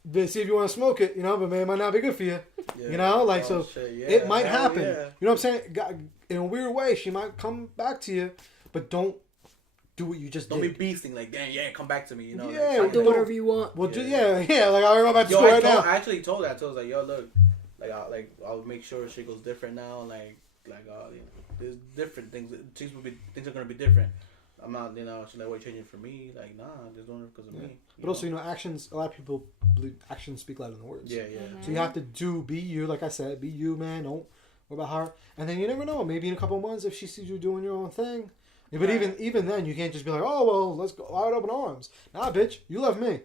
they see if you want to smoke it, you know, but man, it might not be good for you. Yeah. You know, like, it might happen. Yeah. You know what I'm saying? In a weird way, she might come back to you, but don't do what you just don't did. Don't be beasting, like, damn, yeah, come back to me, you know? Yeah, like, do whatever you want. Well, yeah, like, I'll go back to school right now. I actually told that, so I was like, yo, look, I'll make sure she goes different now, you know, there's different things, things are going to be different. I'm not, you know, she's like, what, changing for me? Like, nah, I'm just doing it because of me. But also, you know, actions, a lot of people believe actions speak louder than words. Yeah. Mm-hmm. So you have to be you, like I said, be you, man. Don't worry about her. And then you never know, maybe in a couple of months, if she sees you doing your own thing. Yeah, but even then, you can't just be like, oh, well, let's go wide open arms. Nah, bitch, you love me.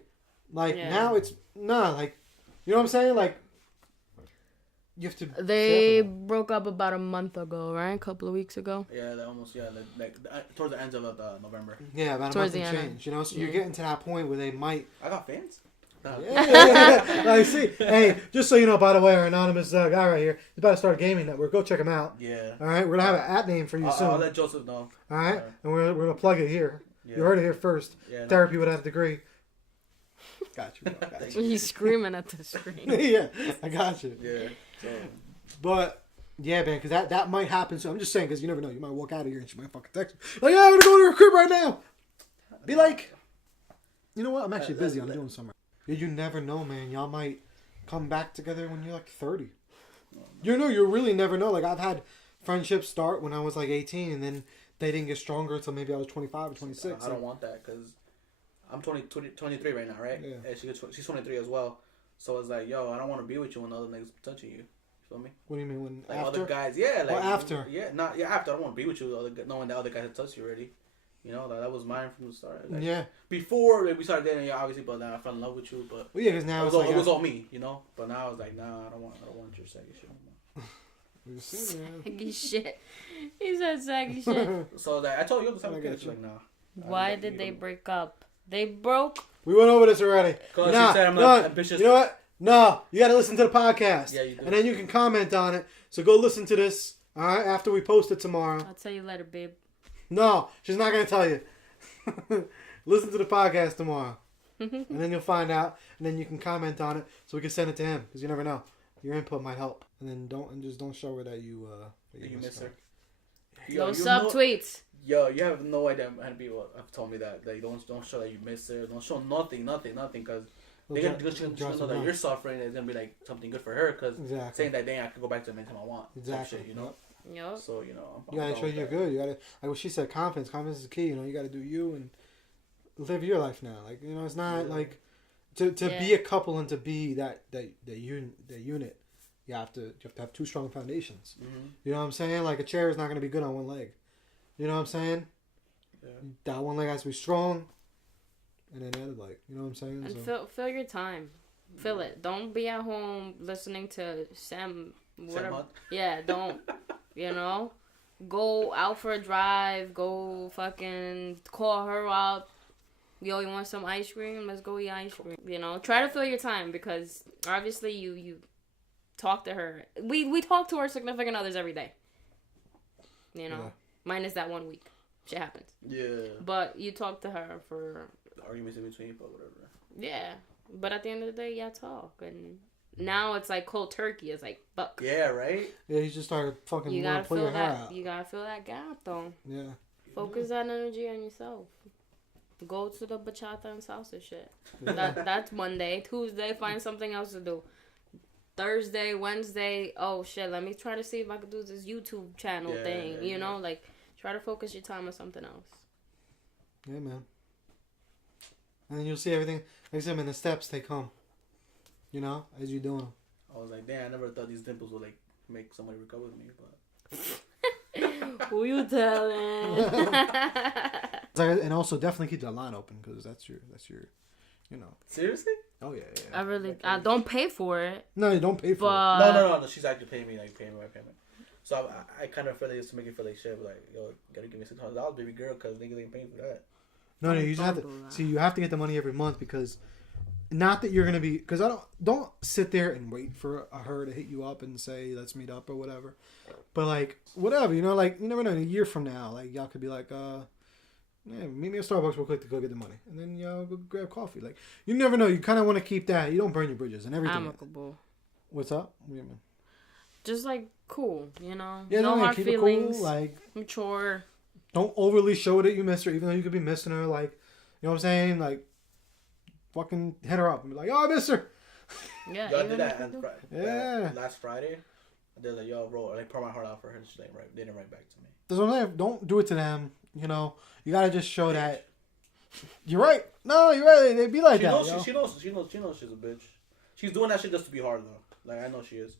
Like, now it's, like, you know what I'm saying? Like, you have to. They broke up about a month ago, right? A couple of weeks ago. Yeah, like towards the end of November. Yeah, about towards a month and change. You know, so you're getting to that point where they might. I got fans. No. Yeah, I see. Hey, just so you know, by the way, our anonymous guy right here is about to start a gaming network. Go check him out. Yeah. All right, we're gonna have an at name for you soon. I'll let Joseph know. All right, and we're gonna plug it here. Yeah. You heard it here first. Yeah, Therapy without a degree. Got you. He's screaming at the screen. Yeah, I got you. Yeah. So. But yeah, man, because that might happen. So I'm just saying, because you never know, you might walk out of here and she might fucking text you like, yeah, I'm gonna go to her crib right now. Be like, you know what? I'm actually busy. I'm doing something. You never know, man. Y'all might come back together when you're like 30. You know, you really never know. Like, I've had friendships start when I was like 18, and then they didn't get stronger until maybe I was 25 or 26. I don't want that because I'm 23 right now, right? Yeah. And she's 23 as well. So it's like, yo, I don't want to be with you when other niggas touching you. Feel me? What do you mean when like after? Other guys, yeah, like after. Yeah, after. I don't want to be with you knowing that other guys have touched you already. You know, that was mine from the start. Like, yeah. Before we started dating, yeah, obviously, but then I fell in love with you. But well, yeah, because now it was all me, you know. But now I was like, nah, I don't want your saggy shit anymore. Saggy shit. He said saggy shit. So like, I told you the time again. She's like, nah. Why did they break up? They broke. We went over this already. Because she said I'm not ambitious. You know what? No, you got to listen to the podcast. Yeah, you do. And then you can comment on it. So go listen to this, all right, after we post it tomorrow. I'll tell you later, babe. No, she's not going to tell you. Listen to the podcast tomorrow. And then you'll find out. And then you can comment on it so we can send it to him. Because you never know. Your input might help. And then just don't show her that you miss her. No subtweets. Yo, you have no idea how many people have told me that. Like, don't show that you miss her. Don't show nothing. Because they're gonna know that you're suffering. And it's gonna be like something good for her. Because saying that, dang, I can go back to them anytime I want. Exactly. Shit, you know. Yep. So you gotta show you're good. You gotta, like what she said, confidence. Confidence is key. You gotta do you and live your life now. Like it's not like to be a couple and to be that unit. You have to have two strong foundations. Mm-hmm. You know what I'm saying? Like a chair is not gonna be good on one leg. You know what I'm saying? Yeah. That one leg has to be strong, and then the other leg. You know what I'm saying? And fill your time. Fill it. Don't be at home listening to Sam. Whatever. Yeah. Don't. Go out for a drive. Go fucking call her up. Yo, you want some ice cream? Let's go eat ice cream. Try to fill your time because obviously you talk to her. We talk to our significant others every day. Yeah. Minus that 1 week. Shit happens. Yeah. But you talk to her for the arguments in between, but whatever. Yeah. But at the end of the day, y'all talk and. Now it's like cold turkey. It's like, fuck. Yeah, right? Yeah, you just started fucking you gotta pull your hair out. You gotta fill that gap, though. Yeah. Focus that energy on yourself. Go to the bachata and salsa shit. That's Monday. Tuesday, find something else to do. Thursday, Wednesday, oh shit, let me try to see if I can do this YouTube channel thing. Like, try to focus your time on something else. Yeah, man. And then you'll see everything. Like I said, man, the steps take home. As you're doing them. I was like, damn, I never thought these dimples would like make somebody recover with me, but who you telling? And also definitely keep that line open because that's your. Seriously? Oh yeah. I don't pay for it. No, you don't pay for it. No. She's actually paying me my payment. So I kind of feel like it's to make it feel like shit. But like, yo, you gotta give me $600, baby girl, because niggas ain't paying for that. No, you just have to see. You have to get the money every month because. Not that you're gonna be, because don't sit there and wait for her to hit you up and say let's meet up or whatever, but like whatever, like you never know. In a year from now, like y'all could be like, meet me at Starbucks real quick to go get the money, and then y'all go grab coffee. Like you never know. You kind of want to keep that. You don't burn your bridges and everything. Amicable. What's up? What do you mean? Just like cool, Yeah, no hard keep it feelings. cool, like mature. Don't overly show that you miss her, even though you could be missing her. Like you know what I'm saying, like. Fucking hit her up and be like, oh, I miss her. Yeah, y'all did that last Friday. I did like, yo, bro, I pour my heart out for her. She didn't write back to me. That's what I'm saying. Don't do it to them. You gotta just show that. You're right. No, you're right. They'd be like she that. Knows, she knows she's a bitch. She's doing that shit just to be hard though. Like I know she is.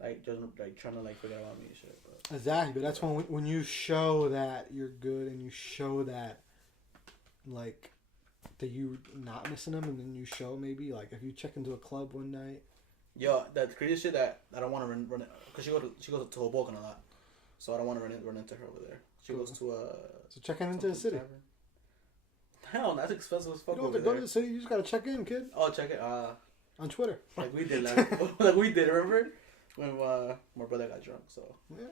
Like just like trying to like forget about me and shit. But. Exactly, but that's when you show that you're good and you show that like. That you not missing them, and then you show maybe like if you check into a club one night. Yo, the crazy shit that I don't want to run because she goes to Hoboken a lot, so I don't want to run into her over there. She goes to so checking into the city. Hell, that's expensive as fuck. You don't have to go to the city. You just gotta check in, kid. Oh, check it. On Twitter. Like we did, like we did. Remember when my brother got drunk? So yeah.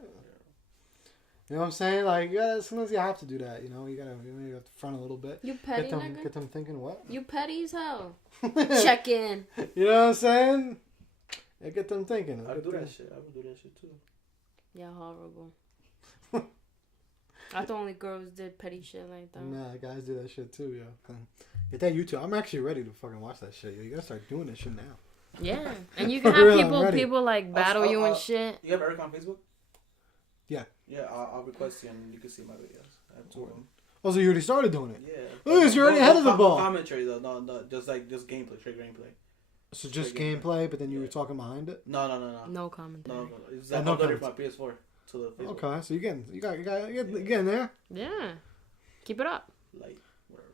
You know what I'm saying? Like, yeah, sometimes you have to do that. You gotta have to front a little bit. You petty, get them thinking what? You petty as hell. Check in. You know what I'm saying? Yeah, get them thinking. I would do that shit. I would do that shit too. Yeah, horrible. I thought only girls did petty shit like that. Nah, guys do that shit too, yo. Get that YouTube. I'm actually ready to fucking watch that shit. Yo. You gotta start doing this shit now. Yeah, and you can have people like battle you and shit. You have Eric on Facebook? Yeah. Yeah, I'll request you and you can see my videos. I have two of them. Oh, so you already started doing it? Yeah. Look, you're already ahead of the ball. Commentary though, no, just gameplay, straight gameplay. So just gameplay, but then you were talking behind it? No. No commentary. No. It's that no commentary from my PS4 to the Facebook. Okay, so you getting there? Yeah. Keep it up. Light, whatever.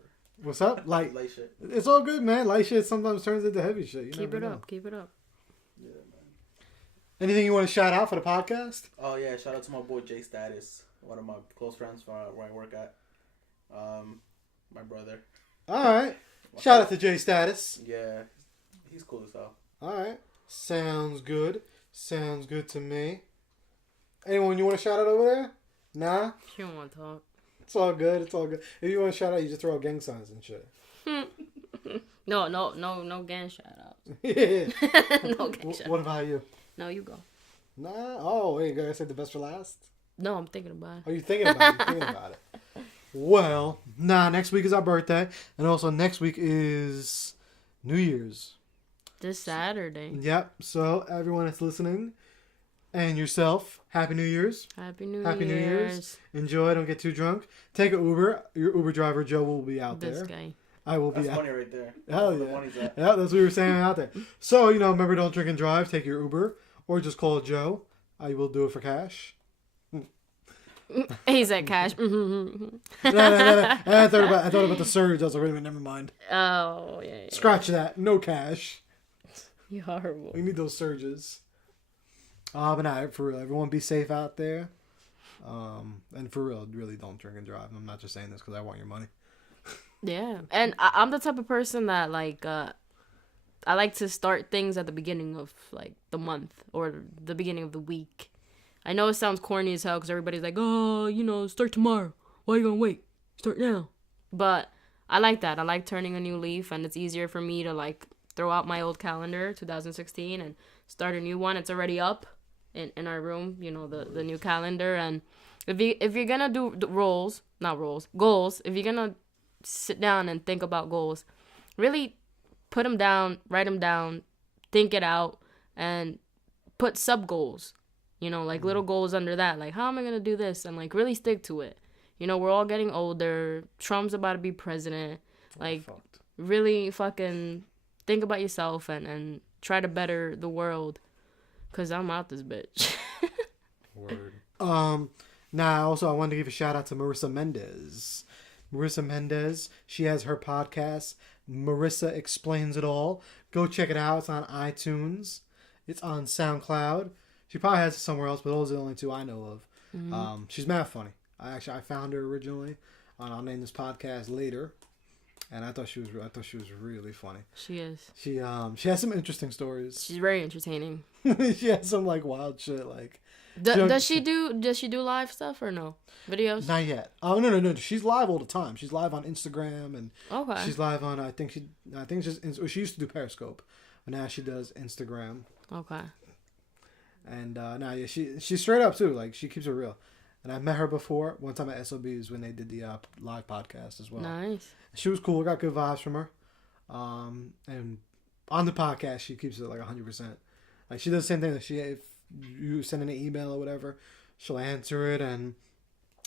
What's up? Light shit. It's all good, man. Light shit sometimes turns into heavy shit. Keep it up. Keep it up. Yeah, man. Anything you want to shout out for the podcast? Oh yeah, shout out to my boy Jay Status, one of my close friends from where I work at. My brother. All right. Shout out to Jay Status. Yeah, he's cool as hell. All right. Sounds good. Sounds good to me. Anyone you want to shout out over there? Nah? She don't want to talk. It's all good. It's all good. If you want to shout out, you just throw out gang signs and shit. No gang shout outs. Yeah. No gang shout outs. What about you? No, you go. Nah. Oh, wait, you gotta say the best for last? No, I'm thinking about it. Are you thinking about it? You're thinking about it. Well, next week is our birthday. And also next week is New Year's. This Saturday. Yep. So everyone that's listening and yourself, Happy New Year's. Happy New Year's. Enjoy. Don't get too drunk. Take an Uber. Your Uber driver, Joe, will be out there. This guy. I will be That's out. money right there. Hell That's yeah. where the money's at. Yeah, that's what we were saying out there. So, remember, don't drink and drive. Take your Uber. Or just call Joe. I will do it for cash. He said cash. No. I thought about the surge. I was like, wait a minute, never mind. Oh, yeah. Scratch that. No cash. You're horrible. We need those surges. But nah, for real, everyone be safe out there. And for real, really don't drink and drive. I'm not just saying this because I want your money. Yeah. And I'm the type of person that, like, I like to start things at the beginning of, like, the month or the beginning of the week. I know it sounds corny as hell because everybody's like, oh, start tomorrow. Why are you going to wait? Start now. But I like that. I like turning a new leaf, and it's easier for me to, like, throw out my old calendar, 2016, and start a new one. It's already up in our room, the new calendar. And if you're going to do goals, if you're going to sit down and think about goals, really put them down, write them down, think it out, and put sub goals, like little goals under that, like how am I gonna do this, and like really stick to it. We're all getting older. Trump's about to be president. Like really fucking think about yourself and try to better the world, cause I'm out this bitch. Word. Now also I wanted to give a shout out to Marisa Mendez. Marisa Mendez, she has her podcast, Marisa Explains It All. Go check it out. It's on iTunes. It's on SoundCloud. She probably has it somewhere else, but those are the only two I know of. Mm-hmm. She's mad funny. I found her originally. I'll name this podcast later, and I thought she was really funny. She is. She has some interesting stories. She's very entertaining. She has some like wild shit like. Does she do live stuff or no videos? Not yet. Oh no. She's live all the time. She's live on Instagram and okay. She's live on she used to do Periscope, but now she does Instagram. Okay. And now she's straight up too. Like she keeps it real. And I met her before one time at SOBs when they did the live podcast as well. Nice. She was cool. Got good vibes from her. And on the podcast she keeps it like 100%. Like she does the same thing. That if you send an email or whatever, she'll answer it, and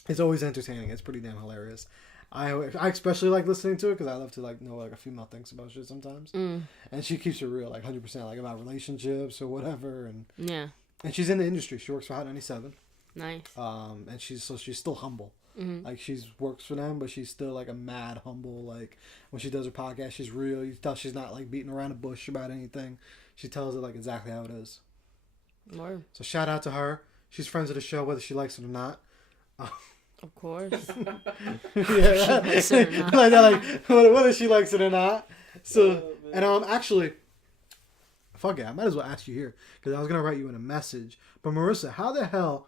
it's always entertaining. It's pretty damn hilarious. I especially like listening to it because I love to like know like a female thinks about shit sometimes. And she keeps it real, like 100%, like about relationships or whatever. And yeah, and she's in the industry. She works for Hot 97. Nice. And she's still humble. Mm-hmm. Like she's works for them, but she's still like a mad humble. Like when she does her podcast, she's real. You tell she's not like beating around the bush about anything. She tells it like exactly how it is. More. So shout out to her. She's friends of the show, whether she likes it or not. Of course. Yeah. like whether she likes it or not. So and actually, fuck it, I might as well ask you here because I was gonna write you in a message. But Marisa, how the hell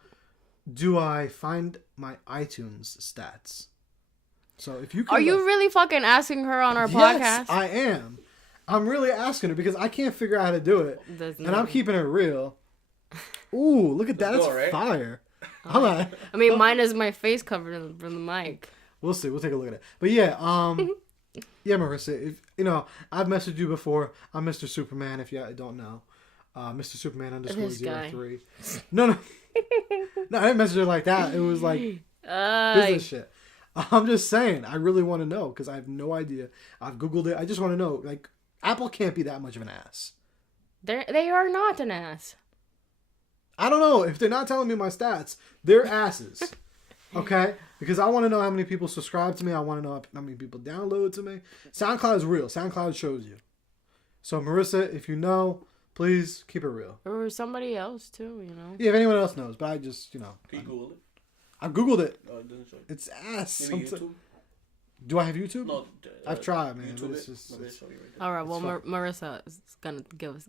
do I find my iTunes stats? So if you can, are you really fucking asking her on our podcast? Yes, I am. I'm really asking her because I can't figure out how to do it, and I'm keeping it real. Ooh, look at that! That's fire. Hold on. I mean, mine is my face covered from the mic. We'll see. We'll take a look at it. But yeah, yeah, Marisa. If I've messaged you before. I'm Mr. Superman. If you don't know, Mr. Superman _03. No. No, I didn't message her like that. It was like business shit. I'm just saying. I really want to know because I have no idea. I've Googled it. I just want to know. Like, Apple can't be that much of an ass. They are not an ass. I don't know. If they're not telling me my stats, they're asses. Okay? Because I want to know how many people subscribe to me. I want to know how many people download to me. SoundCloud is real. SoundCloud shows you. So, Marisa, if you know, please keep it real. Or somebody else, too, Yeah, if anyone else knows. But I just, Can you Google it? I Googled it. Oh, it doesn't show you. It's ass. Maybe YouTube? Do I have YouTube? No, I've tried, man. YouTube But it's it. just, Maybe it's- show you right there. All right. Well, It's Marissa is gonna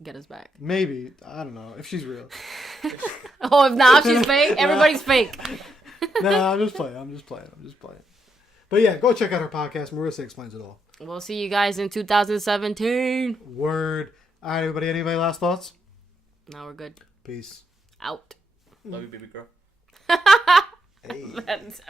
get us back. maybe. I don't know if she's real. Oh, if not, she's fake. Everybody's fake. Nah, I'm just playing. But yeah, go check out her podcast. Marisa Explains It All. We'll see you guys in 2017. Word. All right, everybody. Anybody last thoughts? Now we're good. Peace. Out. Love you, baby girl. Hey. That's